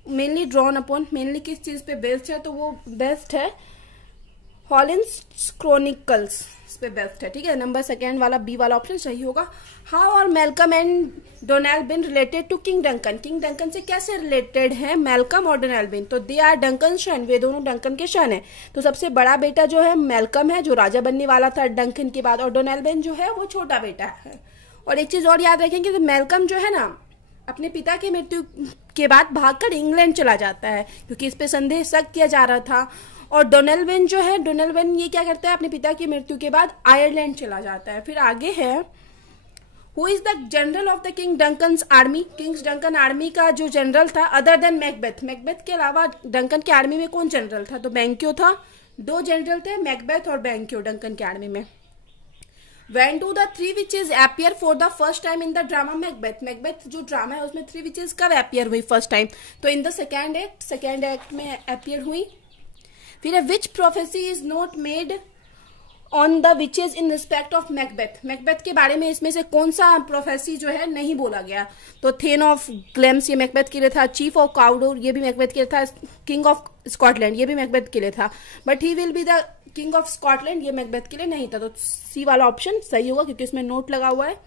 मेनली ड्रॉन अपॉन, मेनली किस चीज पे बेस्ड है, तो वो बेस्ट है हॉलिन्स क्रॉनिकल्स, इस पे बेस्ट है, ठीक है। नंबर सेकेंड वाला बी वाला ऑप्शन सही होगा। How are Malcolm and Donalbain related to King Duncan, king Duncan से कैसे रिलेटेड है मैल्कम और डोनाल्बिन, तो दे आर डंकन सन, वे दोनों डंकन के सन है। तो सबसे बड़ा बेटा जो है मैल्कम है, जो राजा बनने वाला था डंकन के बाद, और डोनाल्बिन जो है वो छोटा बेटा है। और एक चीज और याद रखेंगे, तो मैल्कम जो है ना अपने पिता की मृत्यु के बाद भागकर इंग्लैंड चला जाता है, क्योंकि इस पे संदेह शक किया जा रहा था। और डोनाल्बिन जो है, डोनाल्बिन ये क्या करता है, अपने पिता की मृत्यु के बाद आयरलैंड चला जाता है। फिर आगे है who is the general of the king Duncan's army, Kings Duncan army का जो जनरल था अदर देन मैकबेथ, मैकबेथ के अलावा डंकन की आर्मी में कौन जनरल था, तो बैंक्यो था। 2 जनरल थे, मैकबेथ और बैंक्यो डंकन की आर्मी में। When do the 3 witches appear for the first time in the drama Macbeth? Macbeth जो ड्रामा है उसमें 3 witches कब appear हुई फर्स्ट टाइम, तो इन द सेकेंड एक्ट में appear हुई। फिर which prophecy is not made on the witches in respect of Macbeth. Macbeth के बारे में इसमें से कौन सा प्रोफेसी जो है नहीं बोला गया। तो थेन ऑफ ग्लेम्स ये मैकबेथ के लिए था, चीफ ऑफ काउडोर ये भी मैकबेथ के लिए था, किंग ऑफ स्कॉटलैंड ये भी मैकबेथ के लिए था, but he will be the king of Scotland ये मैकबेथ के लिए नहीं था। तो सी वाला ऑप्शन सही होगा क्योंकि इसमें नोट लगा हुआ है।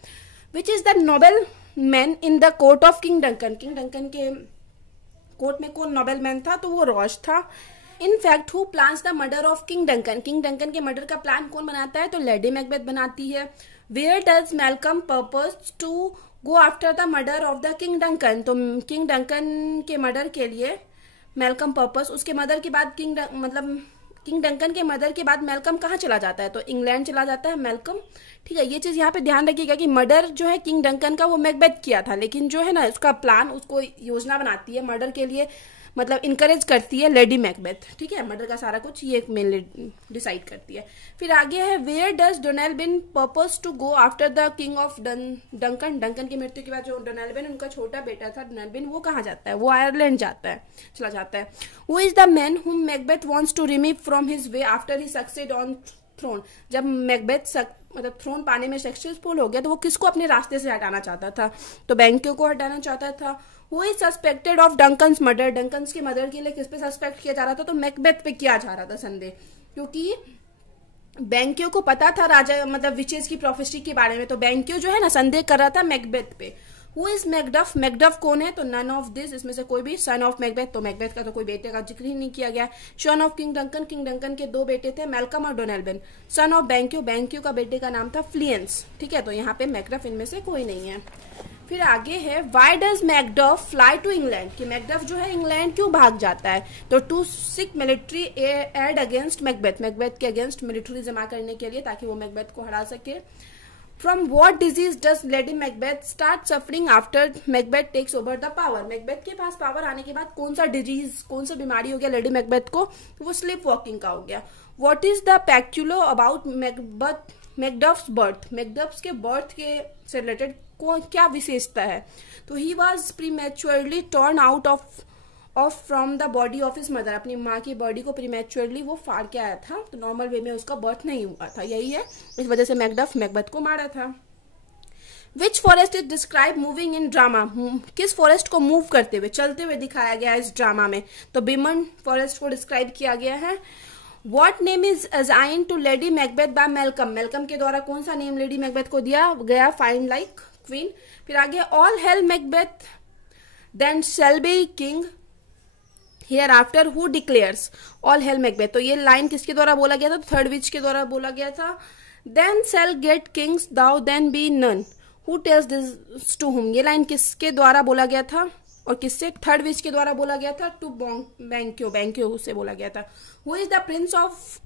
Which is the noble man in the court of king Duncan. King Duncan के कोर्ट में कौन नोबेल मैन था, तो वो रॉज था। In fact who plans the murder of king Duncan. King Duncan के मर्डर का प्लान कौन बनाता है, तो लेडी मैकबेथ बनाती है। Where does Malcolm purpose to go after the murder of the king Duncan. तो किंग डंकन के मर्डर के लिए मैल्कम पर्पस, उसके मर्डर के बाद किंग डंकन के मर्डर के बाद मैल्कम कहाँ चला जाता है, तो इंग्लैंड चला जाता है मैल्कम। ठीक है, ये चीज यहाँ पे ध्यान रखिएगा कि मर्डर जो है किंग डंकन का वो मैकबेथ किया था, लेकिन जो है ना उसका प्लान, उसको योजना बनाती है मर्डर के लिए, मतलब इनकरेज करती है लेडी मैकबेथ। ठीक है, मर्डर का सारा कुछ ये मेनली डिसाइड करती है। फिर आगे है where does Donalbain purpose to go after the king of Duncan. Duncan की मृत्यु के बाद जो डोनेल्बिन उनका छोटा बेटा था डोनेल्बिन, वो कहाँ जाता है, वो आयरलैंड चला जाता है। Who is the man whom Macbeth wants to remove from his way after he succeed on throne. जब मैकबेथ मतलब थ्रोन पाने में सक्सेसफुल हो गया तो वो किसको अपने रास्ते से हटाना चाहता था, तो बैंक्यो को हटाना चाहता था। Who is suspected of Duncan's murder. Duncan's के मर्डर के लिए किस पे सस्पेक्ट किया जा रहा था, तो मैकबेथ पे किया जा रहा था संदेह, क्योंकि बैंक्यो को पता था राजा मतलब विचेज की प्रोफेसी के बारे में, तो बैंक्यो जो है ना संदेह कर रहा था मैकबेथ पे। Who is Macduff. मैकडफ कौन है, तो नन ऑफ दिस, इसमें से कोई भी। सन ऑफ मैकबेथ, तो मैकबेथ का तो कोई बेटे का जिक्र ही नहीं किया गया। Son of king Duncan. King Duncan के दो बेटे थे, मैल्कम और डोनेल्बिन। Son of Banquo. बैंक्यो का बेटे का नाम था फ्लियंस। ठीक है, तो यहाँ पे मैकडफ इनमें से कोई नहीं है। फिर आगे है why does Macduff fly to England. कि मैकडफ जो है इंग्लैंड क्यों भाग जाता है, तो to seek military aid against Macbeth. Macbeth के अगेंस्ट मिलिट्री जमा करने के लिए, ताकि वो मैकबेथ को हरा सके। From what disease does Lady Macbeth start suffering after Macbeth takes over the power? Macbeth के पास पावर आने के बाद कौन सा डिजीज, कौन सा बीमारी हो गया लेडी मैकबेथ को, वो स्लीप वॉकिंग का हो गया। What is the peculiar about Macduff's birth? Macduff के बर्थ के से रिलेटेड क्या विशेषता है, तो he was prematurely turn out of from the body of his mother. अपनी माँ की बॉडी को प्रीमेच्योरली वो फाड़ के आया था, तो नॉर्मल वे में उसका बर्थ नहीं हुआ था, यही है, इस वजह से मैकडफ मैकबेथ को मारा था। विच forest is describe moving in drama. किस फॉरेस्ट को मूव करते हुए, चलते हुए दिखाया गया है इस ड्रामा में, तो बिमन फॉरेस्ट को डिस्क्राइब किया गया है। What name is assigned to Lady Macbeth by Malcolm? Malcolm के द्वारा कौन सा नेम लेडी मैकबेथ को दिया गया, फाइन लाइक क्वीन। फिर आगे all hail Macbeth then shall be king hereafter who declares all hail Macbeth. तो ये लाइन किसके द्वारा बोला गया था, तो थर्ड विच के द्वारा बोला गया था। Then shall get kings thou then be none who tells this to whom. ये लाइन किसके द्वारा बोला गया था और किससे, थर्ड विच के द्वारा बोला गया था, टू बैंक्यो। बैंक्यो से बोला गया था। Who is the prince of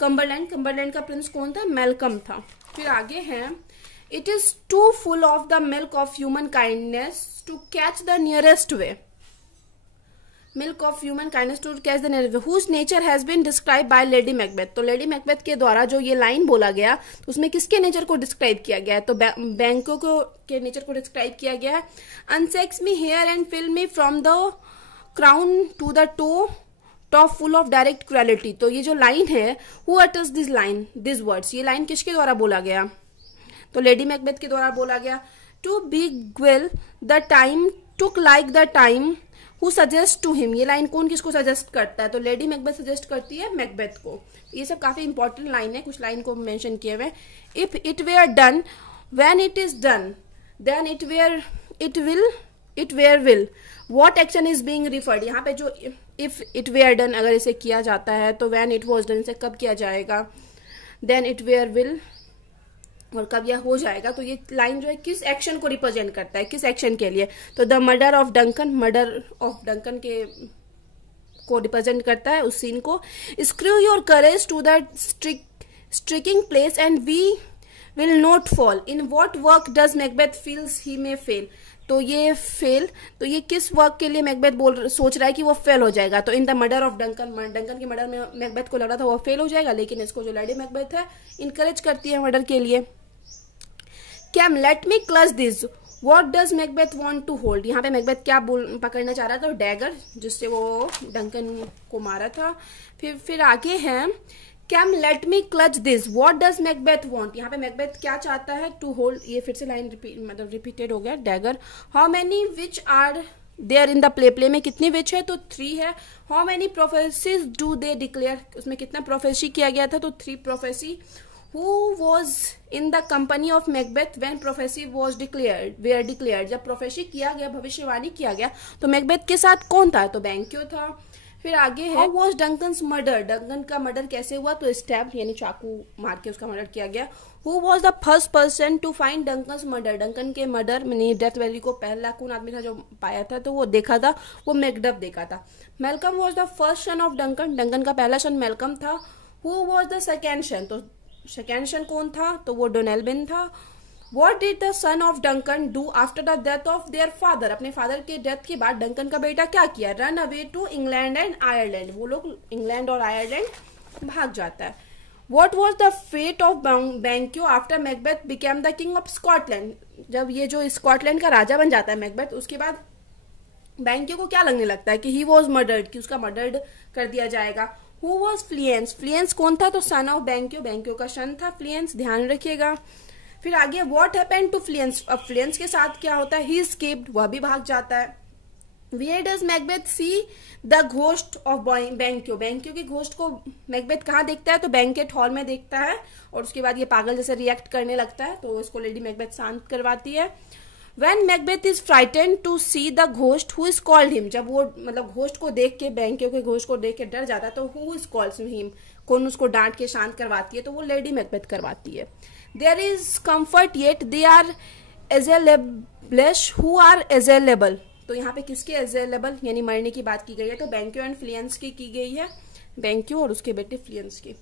Cumberland. Cumberland का प्रिंस कौन था, मैल्कम था। फिर आगे है it is too full of the milk of human kindness to catch the nearest way. Milk of human kindness to catch the nearest way whose nature has been describe by lady Macbeth. तो lady Macbeth के द्वारा जो ये line बोला गया, तो उसमें किसके नेचर को डिस्क्राइब किया गया है, तो बैंक्यो के नेचर को डिस्क्राइब किया गया है। Unsex me here and fill me from the crown to the top full of direct cruelty. तो ये जो लाइन है, who utters this line this words, ये लाइन किसके द्वारा बोला गया, तो लेडी मैकबेथ के द्वारा बोला गया। To be quell the time took like the time who suggest to him. ये लाइन कौन किसको सजेस्ट करता है, तो लेडी मैकबेथ सजेस्ट करती है मैकबेथ को। ये सब काफी इंपॉर्टेंट लाइन है, कुछ लाइन को मेंशन किए हुए। If it were done when it is done then it were will what action is being referred. यहाँ पे जो इफ इट वेयर डन अगर इसे किया जाता है, तो व्हेन इट वाज डन से कब किया जाएगा, देन इट वेयर विल और कब यह हो जाएगा। तो ये लाइन जो है किस एक्शन को रिप्रेजेंट करता है, किस एक्शन के लिए, तो the murder of Duncan, murder of Duncan के को रिप्रेजेंट करता है, उस सीन को। Screw your courage to the striking place and we will not fall. In what work does Macbeth feels he may fail. तो ये फेल, तो ये किस वर्क के लिए मैकबेथ सोच रहा है कि वो फेल हो जाएगा, तो in the murder of Duncan. Duncan के मर्डर में मैकबेथ को लग रहा था वो फेल हो जाएगा, लेकिन इसको जो लेडी मैकबेथ है इनकरेज करती है मर्डर के लिए। Come let me clutch this what does Macbeth want to hold. यहाँ पे मैकबेथ क्या पकड़ना चाह रहा था, डैगर जिससे वो डंकन को मारा था। फिर आगे है come let me clutch this, what does Macbeth want. यहाँ पे मैकबेथ क्या चाहता है, टू होल्ड, ये फिर से लाइन मतलब रिपीटेड हो गया, dagger. How many witch are there in the play, play में कितनी विच है तो 3 है। How many prophecies do they declare, उसमें कितना प्रोफेसी किया गया था तो 3 prophecy. Who was in the company of Macbeth when prophecy was declared, where declared, जब प्रोफेसी किया गया, भविष्यवाणी किया गया तो मैकबेथ के साथ कौन था तो बैंक्यो था। फिर आगे है how was Duncan's murder, Duncan का मर्डर कैसे हुआ तो स्टैब यानी चाकू मार के उसका मर्डर किया गया। Who was the first person to find Duncan's murder, Duncan के मर्डर में डेथ वैली को पहला कौन आदमी था जो पाया था तो वो देखा था, वो मैकडफ देखा था। Malcolm was the first son of Duncan, Duncan का पहला सन मेलकम था। हु वॉज द सेकेंड सन, तो सेकेंड सन कौन था तो वो डोनेल्बिन था। What did the son of Duncan do after the death of their father, अपने फादर के डेथ के बाद डंकन का बेटा क्या किया, run away to England and Ireland, वो लोग इंग्लैंड और आयरलैंड भाग जाता है। What was the fate of Banquo after Macbeth became the king of Scotland, जब ये जो स्कॉटलैंड का राजा बन जाता है मैकबेथ, उसके बाद बैंक्यो को क्या लगने लगता है कि he was murdered, कि उसका मर्डर कर दिया जाएगा। Who was Fleance, फ्लियंस कौन था तो सन ऑफ बैंक्यो, बैंक्यो का सन था फ्लियंस, ध्यान रखिएगा। फिर आगे व्हाट हैपेंड टू फ्लियंस, अब फ्लियंस के साथ क्या होता है, ही एस्केप्ड, वह भी भाग जाता है। Where does Macbeth see the ghost of Banquo, Banquo के घोस्ट को मैकबेथ कहाँ देखता है तो बैंकेट हॉल में देखता है, और उसके बाद ये पागल जैसे रिएक्ट करने लगता है तो इसको लेडी मैकबेथ शांत करवाती है। When Macbeth is frightened to see the ghost who is called him, जब वो मतलब घोस्ट को देख के, बैंक्यो के घोस्ट को देख के डर जाता है तो who is calls him, कौन उसको डांट के शांत करवाती है तो वो लेडी मैकबेथ करवाती है। There is comfort yet they are assailable, who are assailable, तो यहाँ पे किसके assailable यानी मरने की बात की गई है तो बैंक्यो एंड फ्लियंस की गई है, बैंक्यो और उसके बेटे फ्लियंस की।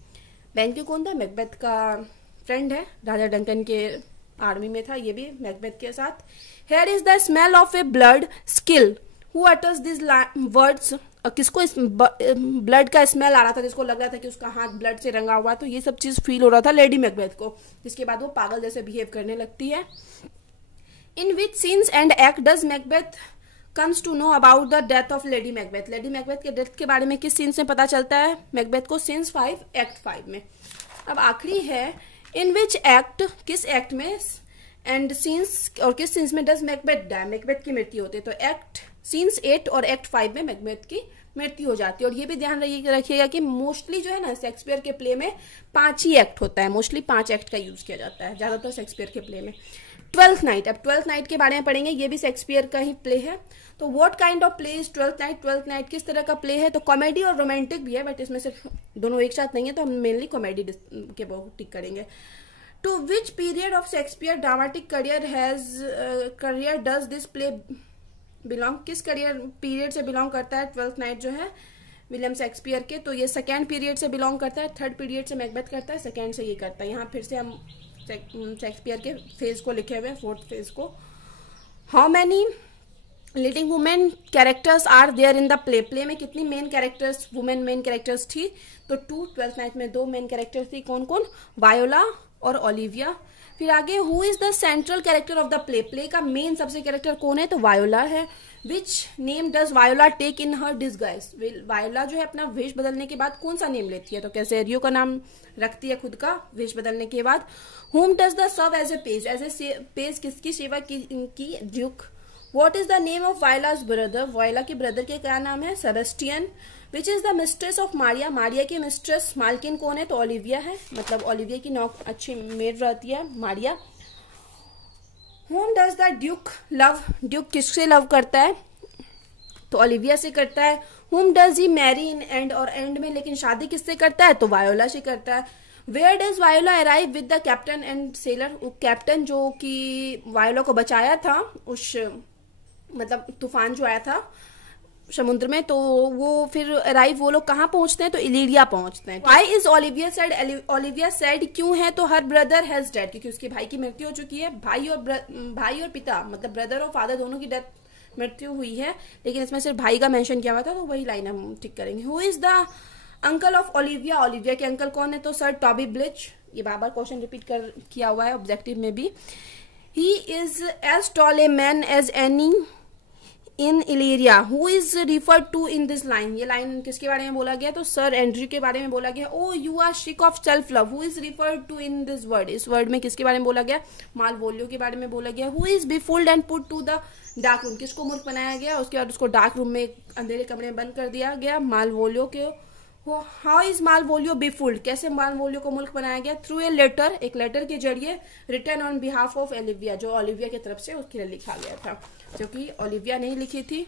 बैंक्यो कौन था, मैकबेथ का फ्रेंड है, राजा डंकन के आर्मी में था, ये भी मैकबेथ के साथ। Here is the smell of a blood skill, who utters these words, किसको ब्लड का स्मेल आ रहा था, जिसको लग रहा था कि उसका हाथ ब्लड से रंगा हुआ, तो ये सब चीज फील हो रहा था लेडी मैकबेथ को, जिसके बाद वो पागल जैसे बिहेव करने लगती है। In which scenes and act does Macbeth comes to know about the death of Lady Macbeth, Lady Macbeth के डेथ के बारे में किस सीन से पता चलता है मैकबेथ को, सीन्स 5 एक्ट 5 में। अब आखिरी है इन विच एक्ट, किस एक्ट में, एंड सीन्स और किस सीन्स में डज मैकबेथ डाई, मैकबेथ की मृत्यु होती है, तो एक्ट सीन्स 8 और एक्ट 5 में मैकबेथ की मृत्यु हो जाती है। और ये भी ध्यान रखिएगा कि मोस्टली जो है ना शेक्सपियर के प्ले में 5 ही एक्ट होता है, मोस्टली 5 एक्ट का यूज किया जाता है ज्यादातर शेक्सपियर के प्ले में। ट्वेल्थ नाइट, अब ट्वेल्थ नाइट के बारे में पढ़ेंगे, ये भी शेक्सपियर का ही प्ले है। तो what kind of play is twelfth night, twelfth night किस तरह का प्ले है, तो कॉमेडी और रोमांटिक भी है, बट इसमें सिर्फ दोनों एक साथ नहीं है तो हम मेनली कॉमेडी के टिक करेंगे। To which period of Shakespeare dramatic career does this play belong, किस करियर पीरियड से बिलोंग करता है ट्वेल्थ नाइट जो है विलियम शेक्सपियर के, तो ये सेकेंड पीरियड से बिलोंग करता है, थर्ड पीरियड से मैकबेथ करता है, सेकेंड से ये करता है। यहाँ फिर से हम शेक्सपियर के फेज को लिखे हुए, फोर्थ फेज को। How many leading women characters are there in the play, play में कितनी main characters, women main characters थी तो 2, ट्वेल्थ नाइट में 2 मेन कैरेक्टर्स थी, कौन कौन, वायोला और ओलिविया। फिर आगे who is the central character of the play, play का मेन सबसे कैरेक्टर कौन है तो वायोला है। Which name does Viola take in her disguise, Viola जो है अपना वेश बदलने के बाद कौन सा नेम लेती है तो कैसेरियो का नाम रखती है खुद का वेश बदलने के बाद। Whom does the serve as a page, as a page किसकी सेवा की duke. What is the name of Viola's brother, Viola के ब्रदर के क्या नाम है Sebastian. Which is the mistress of Maria, Maria की मिस्ट्रेस मालकिन कौन है तो ओलिविया है, मतलब ओलिविया की नौक अच्छी मेड रहती है Maria. Whom does the duke love, duke किससे लव करता है तो ओलिविया से करता है। Whom does he marry in end, और एंड में लेकिन शादी किससे करता है तो वायोला से करता है। Where does Viola arrive with the captain and sailor, captain जो कि वायोला को बचाया था उस मतलब तूफान जो आया था समुद्र में, तो वो फिर अराइव, वो लोग कहाँ पहुंचते हैं तो इलीरिया पहुंचते हैं। Why is Olivia sad, Olivia sad क्यों है तो हर ब्रदर हैज डेड, क्योंकि उसके भाई की मृत्यु हो चुकी है, भाई और पिता मतलब ब्रदर और फादर दोनों की डेथ मृत्यु हुई है, लेकिन इसमें सिर्फ भाई का मेंशन किया हुआ था तो वही लाइन हम ठीक करेंगे। Who is the uncle of Olivia, Olivia के अंकल कौन है तो सर टॉबी ब्लिच, ये बार बार क्वेश्चन रिपीट किया हुआ है ऑब्जेक्टिव में भी। He is as tall a man as any in Illyria who is referred to in this line, ये लाइन किसके बारे में बोला गया, तो सर एंड्रयू के बारे में बोला गया। O you are sick of self love, who is referred to in this word, इस वर्ड में किसके बारे में बोला गया, मालवोलियो के बारे में बोला गया। Who is befooled and put to the dark room, किसको मूर्ख बनाया गया, उसके बाद उसको डार्क रूम में अंधेरे कमरे में बंद कर दिया गया, मालवोलियो के। हाउ इज मालवोलियो बिफुल्ड, कैसे मालवोलियो को मूर्ख बनाया गया, थ्रू ए लेटर, एक लेटर के जरिए, return on behalf of Olivia, जो ओलिविया की तरफ से उसके लिए लिखा गया था, जो कि ओलिविया ने लिखी थी।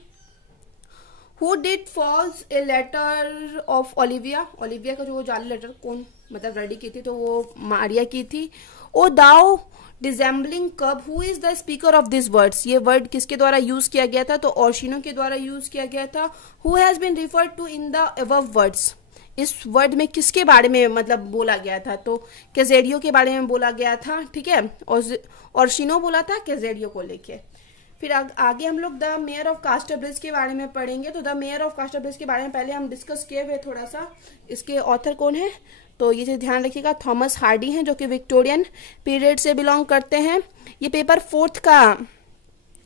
Who did false a letter of Olivia, Olivia का जो जाली लेटर कौन मतलब रेडी की थी, तो वो मारिया की थी। ओ दाउ डिजेंबलिंग कब, who is the speaker of this words, ये वर्ड किसके द्वारा यूज किया गया था, तो ओर्शिनो के द्वारा यूज किया गया था। Who has been referred to in the above words, इस वर्ड में किसके बारे में मतलब बोला गया था, तो कैजेडियो के बारे में बोला गया था, ठीक है, और शिनो बोला था कैजेडियो को लेके। फिर आगे हम लोग द मेयर ऑफ कास्टरब्रिज के बारे में पढ़ेंगे। तो द मेयर ऑफ कास्टरब्रिज के बारे में पहले हम डिस्कस किए हुए थोड़ा सा, इसके ऑथर कौन है, तो ये चीज ध्यान रखिएगा, थॉमस हार्डी हैं, जो कि विक्टोरियन पीरियड से बिलोंग करते हैं। ये पेपर 4th का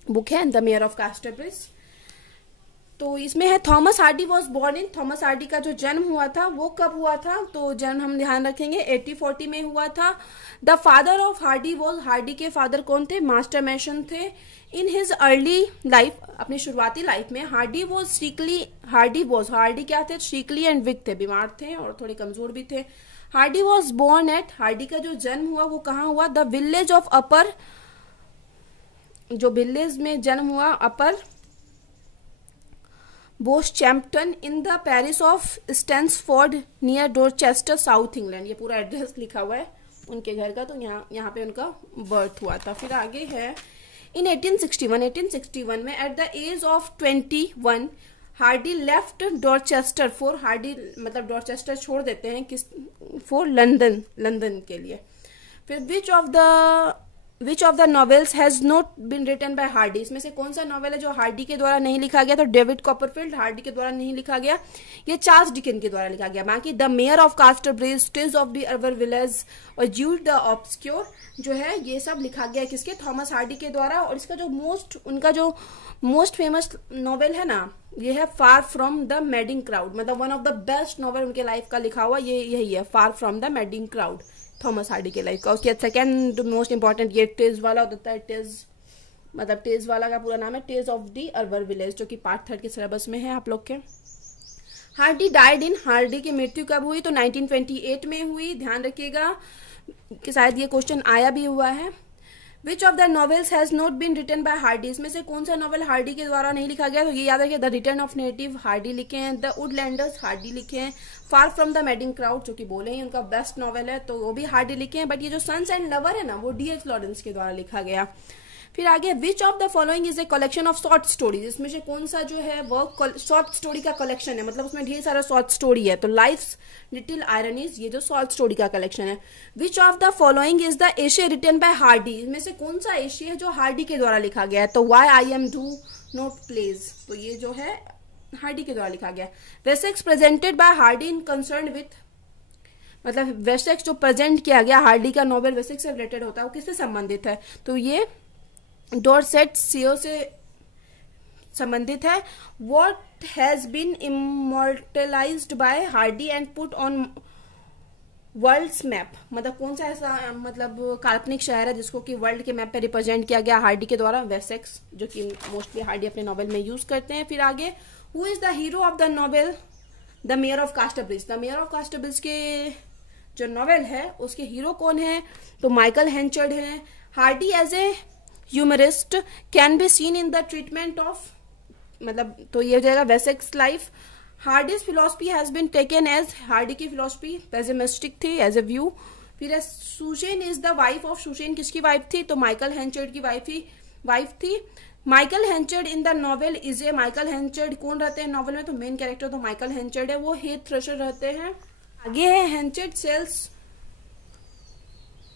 बुक है, द मेयर ऑफ कास्टरब्रिज। तो इसमें है Thomas Hardy was born in, Thomas Hardy का जो जन्म हुआ था वो कब हुआ था, तो जन्म हम ध्यान रखेंगे 1840 में हुआ था। The father of Hardy was, Hardy के फादर कौन थे, मास्टर मैसन थे। इन हिज अर्ली लाइफ, अपनी शुरुआती लाइफ में, हार्डी क्या थे, श्रीकली एंड वीक थे, बीमार थे और थोड़े कमजोर भी थे। Hardy was born at, Hardy का जो जन्म हुआ वो कहाँ हुआ, द विलेज ऑफ अपर, जो विलेज में जन्म हुआ, upper Bockhampton in the parish of Stinsford near Dorchester, south England, ये पूरा एड्रेस लिखा हुआ है उनके घर का, तो यहाँ पे उनका बर्थ हुआ था। फिर आगे है इन 1861 में at the age of 21 Hardy left Dorchester for, Hardy मतलब डोरचेस्टर छोड़ देते हैं किस, फॉर लंदन के लिए। फिर which of the novels has not been written by Hardy, इसमें से कौन सा नॉवेल है जो हार्डी के द्वारा नहीं लिखा गया, तो डेविड कॉपरफील्ड, हार्डी के द्वारा नहीं लिखा गया, ये चार्ल्स डिकेन के द्वारा लिखा गया। बाकी the mayor of Casterbridge, tales of the harbour village और ज्यूड द ऑब्सक्योर जो है, ये सब लिखा गया किसके, थॉमस हार्डी के द्वारा। और इसका जो उनका जो मोस्ट फेमस नॉवेल है ना, ये है far from the madding crowd, मतलब one of the best novel उनके लाइफ का लिखा हुआ ये यही है, far from the madding crowd, Thomas Hardy के लाइफ का। उसके सेकंड मोस्ट इंपॉर्टेंट ये टेज वाला होता है, टेज वाला का पूरा नाम है Tess of the harbour village, जो कि पार्ट 3 के सिलेबस में है आप लोग के। हार्डी डाइड इन, हार्डी की मृत्यु कब हुई, तो 1928 में हुई, ध्यान रखिएगा कि शायद ये क्वेश्चन आया भी हुआ है। Which of the novels has not been written by Hardy, इसमें से कौन सा नॉवेल हार्डी के द्वारा नहीं लिखा गया, तो ये याद रखिए, the return of native Hardy लिखे हैं, द वुडलैंडर्स हार्डी लिखे हैं, फार फ्रॉम द मैडिंग क्राउड जो कि बोले ही उनका बेस्ट नॉवेल है, तो वो भी हार्डी लिखे हैं। बट ये जो सन्स एंड लवर है ना, वो D.H. लॉरेंस के द्वारा लिखा गया। फिर आगे विच of the following is a collection of short stories, इसमें से कौन सा जो है वो शॉर्ट स्टोरी का कलेक्शन है, मतलब उसमें ढेर सारा शॉर्ट स्टोरी है, तो लाइफ्स लिटिल आयरनीज ये जो शॉर्ट स्टोरी का कलेक्शन है। Which of the following is the एशे रिटन बाय हार्डी, इसमें से कौन सा एशे है जो हार्डी के द्वारा लिखा गया है, तो why I am do not plays, तो ये जो है हार्डी के द्वारा लिखा गया। Wessex presented by Hardy in concern with, मतलब वेसेक्स जो प्रेजेंट किया गया हार्डी का नॉवेल वेसेक्स से रिलेटेड होता है, वो किससे संबंधित है, तो ये डॉरसेट सीओ से संबंधित है। What has been immortalized by Hardy and put on world's map, मतलब कौन सा ऐसा मतलब काल्पनिक शहर है जिसको कि वर्ल्ड के मैप पे रिप्रेजेंट किया गया हार्डी के द्वारा, वेसेक्स, जो कि मोस्टली हार्डी अपने नॉवेल में यूज करते हैं। फिर आगे who is the hero of the novel the mayor of कास्टरब्रिज, the mayor of कास्टरब्रिज के जो नॉवेल है उसके हीरो कौन है, तो माइकल हेंचर्ड है। Hardy as a humorist can be seen in the treatment of, मतलब तो ये हो जाएगा Wessex life. Hardy's philosophy has been taken as, Hardy की फिलोसफी पेसिमिस्टिक थी एज ए व्यू। फिर Susan is the wife of, Susan किसकी wife थी, तो माइकल हेंचर्ड की वाइफ थी। Michael Henchard in the novel is a, Michael Henchard कौन रहते हैं नॉवेल में, तो मेन कैरेक्टर तो माइकल हेंचर्ड है, वो हेथ थ्रेशर रहते हैं। आगे है Henchard sells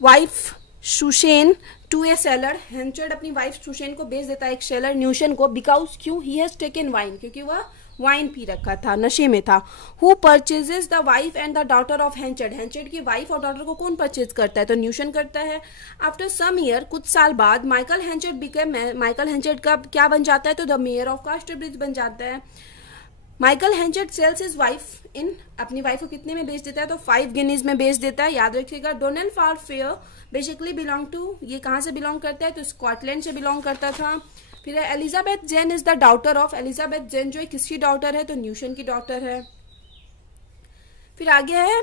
wife Susan to a sailor, Henchard अपनी वाइफ सुशेन को बेच देता है एक सेलर न्यूशन को, बिकॉज क्यों, ही हैज टेकन वाइन, क्योंकि वह वाइन पी रखा था, नशे में था। Who purchases the wife and the daughter of Henchard, Henchard की वाइफ और डॉटर को कौन परचेज करता है? तो न्यूशन करता है। आफ्टर सम ईयर, कुछ साल बाद, माइकल हेंचर्ड बिकेम, माइकल हेंचर्ड का क्या बन जाता है? तो द मेयर ऑफ कास्टरब्रिज बन जाता है। Michael Henchard sells his wife in, अपनी वाइफ को कितने में बेच देता है? तो 5 गिनीज में बेच देता है, याद रखिएगा। डोनाल्ड फारफेयर बेसिकली बिलोंग टू, ये कहाँ से बिलोंग करता है? तो स्कॉटलैंड से बिलोंग करता था। फिर Elizabeth Jane is the daughter of, Elizabeth Jane जो है किसकी डॉटर है? तो न्यूशन की डॉटर है। फिर आगे है,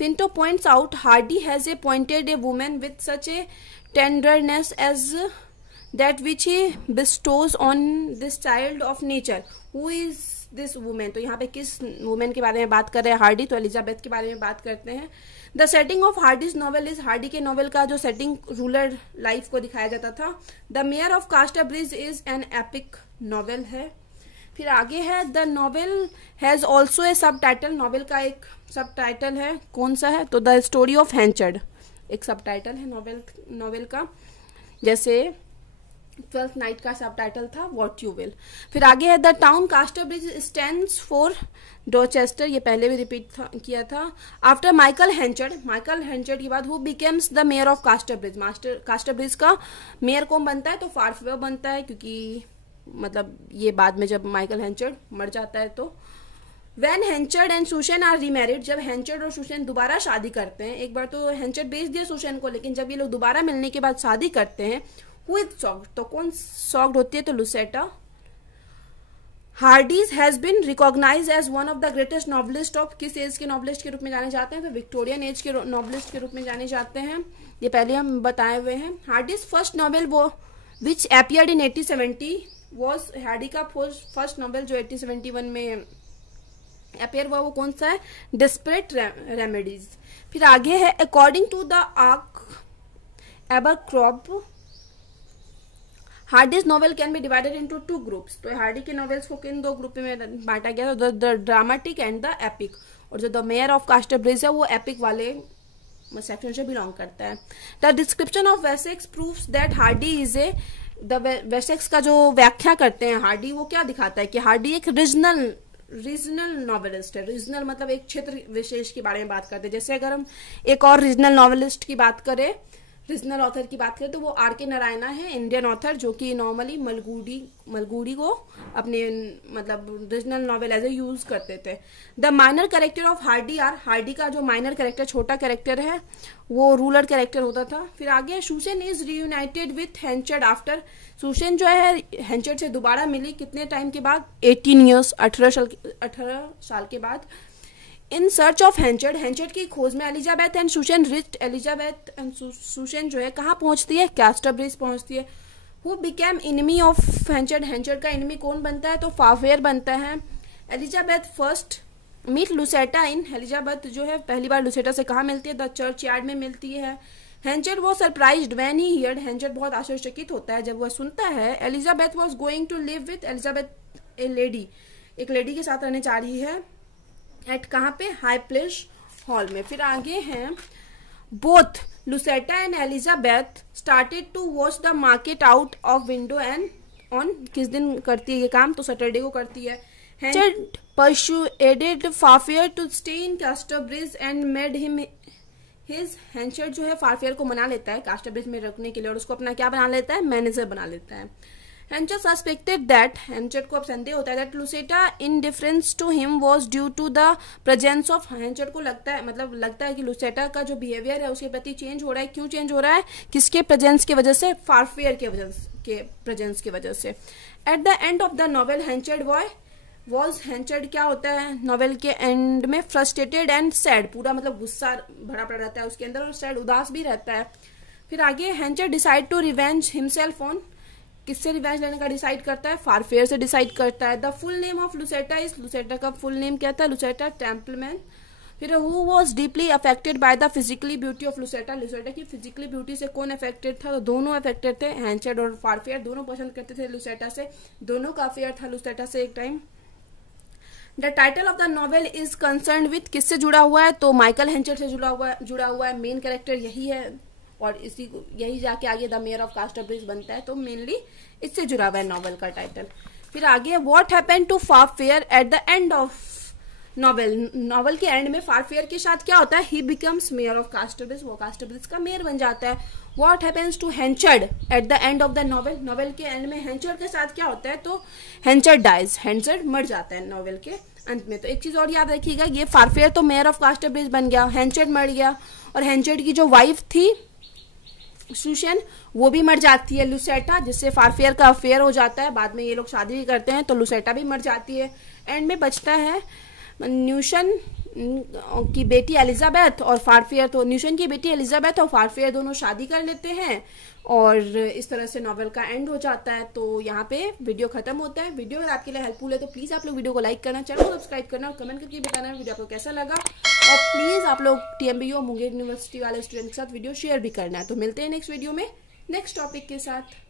Pinto points out Hardy has appointed a women with such a tenderness as that which he bestows on this child of nature. Who is this women? तो यहाँ पे किस वुमेन के बारे में बात कर रहे हैं? हार्डी, तो एलिजाबेथ के बारे में बात करते हैं। The setting of Hardy's novel is, Hardy के नॉवेल का जो सेटिंग रूरल लाइफ को दिखाया जाता था। The mayor of कास्टरब्रिज is an epic novel है। फिर आगे है, the novel has also a सब टाइटल, नॉवेल का एक सब टाइटल है, कौन सा है? तो द स्टोरी ऑफ हेंचर्ड एक सब टाइटल है नॉवेल का, जैसे 12th नाइट का सब टाइटल था व्हाट यू विल। फिर आगे है, the town Casterbridge stands for Dorchester, ये पहले भी रिपीट किया था। आफ्टर माइकल हेंचर्ड के बाद who becomes the mayor of कास्टरब्रिज, कास्टरब्रिज का मेयर कौन बनता है? तो फारफेयर बनता है, क्योंकि मतलब ये बाद में जब माइकल हेंचर्ड मर जाता है। तो When Henchard and Susan are remarried, जब हेंचर्ड और सुशन दोबारा शादी करते हैं, एक बार तो हेंचर्ड बेच दिया सुशन को, लेकिन जब ये लोग दोबारा मिलने के बाद शादी करते हैं, हु इज शॉक्ड, तो कौन शॉक्ड होती है? तो Lucetta. Hardy's has been recognize as one of the greatest novelist of, किस एज के नॉवलिस्ट के रूप में जाने जाते हैं? तो विक्टोरियन एज के नॉवलिस्ट के रूप में जाने जाते हैं, ये पहले हम बताए हुए हैं। हार्डीज फर्स्ट नॉवेल वो which appeared in 1870 was, Hardy का फर्स्ट नॉवेल जो 1871 में अपीयर हुआ वो कौन सा है? Desperate remedies. फिर आगे है, according to the arch Abercrombie, Hardy's novel can be divided into 2 groups. तो हार्डी के नॉवेल्स को किन 2 ग्रुप में बांटा गया? तो the dramatic and the epic, और जो द मेयर ऑफ कास्टरब्रिज है वो एपिक वाले सेक्शन से बिलोंग करता है। The description of Wessex proves that Hardy is a, the Wessex का जो व्याख्या करते हैं हार्डी, वो क्या दिखाता है कि हार्डी एक रीजनल नॉवेलिस्ट है। रीजनल मतलब एक क्षेत्र विशेष के बारे में बात करते हैं। जैसे अगर हम एक और रीजनल नॉवेलिस्ट की बात करें, रीजनल ऑथर की बात करें, तो वो आर के नारायणा है, इंडियन ऑथर, जो कि नॉर्मली मलगुडी को अपने मतलब regional novel as a use करते थे। The minor character of Hardy are, Hardy का जो माइनर कैरेक्टर, छोटा कैरेक्टर है, वो रूलर कैरेक्टर होता था। फिर आगे, Susan is reunited with Henchard after, Susan जो है हेंचर्ड से दोबारा मिली कितने टाइम के बाद? 18 ईयर्स, 18 साल के बाद। In search of Henchard, Henchard की खोज में Elizabeth and Susan reached, Elizabeth and Susan जो है कहाँ पहुंचती है? कास्टरब्रिज पहुंचती है। Who became enemy of Henchard, Henchard का इनमी कौन बनता है? तो फारफेयर बनता है। Elizabeth first meet Lucetta in, Elizabeth जो है पहली बार लुसेटा से कहाँ मिलती है? द चर्च यार्ड में मिलती है। Henchard was surprised when he heard, Henchard बहुत आश्चर्यचकित होता है जब वह सुनता है Elizabeth was going to live with, Elizabeth a lady, एक लेडी के साथ रहने जा रही है, एट कहाँ पे? हाई प्लेस हॉल में। फिर आगे हैं, both Lucetta and Elizabeth started to watch the market out of window and on, किस दिन करती है ये काम? तो सैटरडे को करती है। Henchard persuaded Farfrae to stay in Casterbridge and made him his, Henchard जो है फारफेयर को मना लेता है कास्टरब्रिज में रखने के लिए, और उसको अपना क्या बना लेता है? मैनेजर बना लेता है। हेंचर्ड सस्पेक्टेड दैट, हेंचर्ड को अब संदेह होता है that Lucetta indifference to him was due to the presence of, Henchard को लगता है कि लुसेटा का जो बिहेवियर है उसके प्रति चेंज हो रहा है। क्यों चेंज हो रहा है? किसके प्रेजेंस की वजह से? फारफेयर के प्रेजेंस की वजह से। At the end of the novel Henchard was, Henchard क्या होता है नॉवेल के एंड में? फ्रस्ट्रेटेड एंड सैड, पूरा मतलब गुस्सा भरा पड़ा रहता है उसके अंदर, और सैड, उदास भी रहता है। फिर आगे, Henchard decide to revenge himself on, किससे रिवेंज लेने का डिसाइड करता है? फारफेयर से डिसाइड करता है। The full name of Lucetta is, Lucetta का फुल नेम क्या था? Lucetta Templeman. फिर who was deeply affected by the physically beauty of Lucetta, Lucetta की फिजिकली ब्यूटी से कौन अफेक्टेड था? तो दोनों अफेक्टेड थे, हेंचर्ड और फारफेयर दोनों पसंद करते थे लुसेटा से, दोनों का अफेयर था लुसेटा से एक time. The title of the novel is concern with, किससे जुड़ा हुआ है? तो माइकल हेंचर्ड से जुड़ा हुआ है, मेन कैरेक्टर यही है, और इसी को यही जाके आगे द मेयर ऑफ कास्टरब्रिज बनता है, तो मेनली इससे जुड़ा हुआ है नॉवेल का टाइटल। फिर आगे what happened to Farfrae at the end of novel के एंड में फारफेयर के साथ क्या होता है, he becomes mayor of Castervilles, वो कास्टरविल्स का मेयर बन जाता है। What happens to Henchard at the end of the novel, novel के एंड में हेंचर्ड के साथ क्या होता है, तो हेंचर्ड डाइज, हेंचर्ड मर जाता है नॉवल के अंत में। तो एक चीज और याद रखिएगा, ये फारफेयर तो मेयर ऑफ कास्टरविल्स बन गया, हेंचर्ड मर गया, और हेंचर्ड की जो वाइफ थी सुशन वो भी मर जाती है, लुसेटा, जिससे फारफेयर का अफेयर हो जाता है, बाद में ये लोग शादी भी करते हैं तो लुसेटा भी मर जाती है। एंड में बचता है न्यूशन की बेटी एलिजाबेथ और फारफेयर, तो न्यूशन की बेटी एलिजाबेथ और फारफेयर दोनों शादी कर लेते हैं और इस तरह से नॉवेल का एंड हो जाता है। तो यहाँ पे वीडियो खत्म होता है। वीडियो अगर आपके लिए हेल्पफुल है तो प्लीज आप लोग वीडियो को लाइक करना, चैनल को सब्सक्राइब करना और कमेंट करके बताना वीडियो आपको कैसा लगा, और प्लीज आप लोग TMBU मुंगेर यूनिवर्सिटी वाले स्टूडेंट के साथ वीडियो शेयर भी करना है। तो मिलते हैं नेक्स्ट वीडियो में नेक्स्ट टॉपिक के साथ।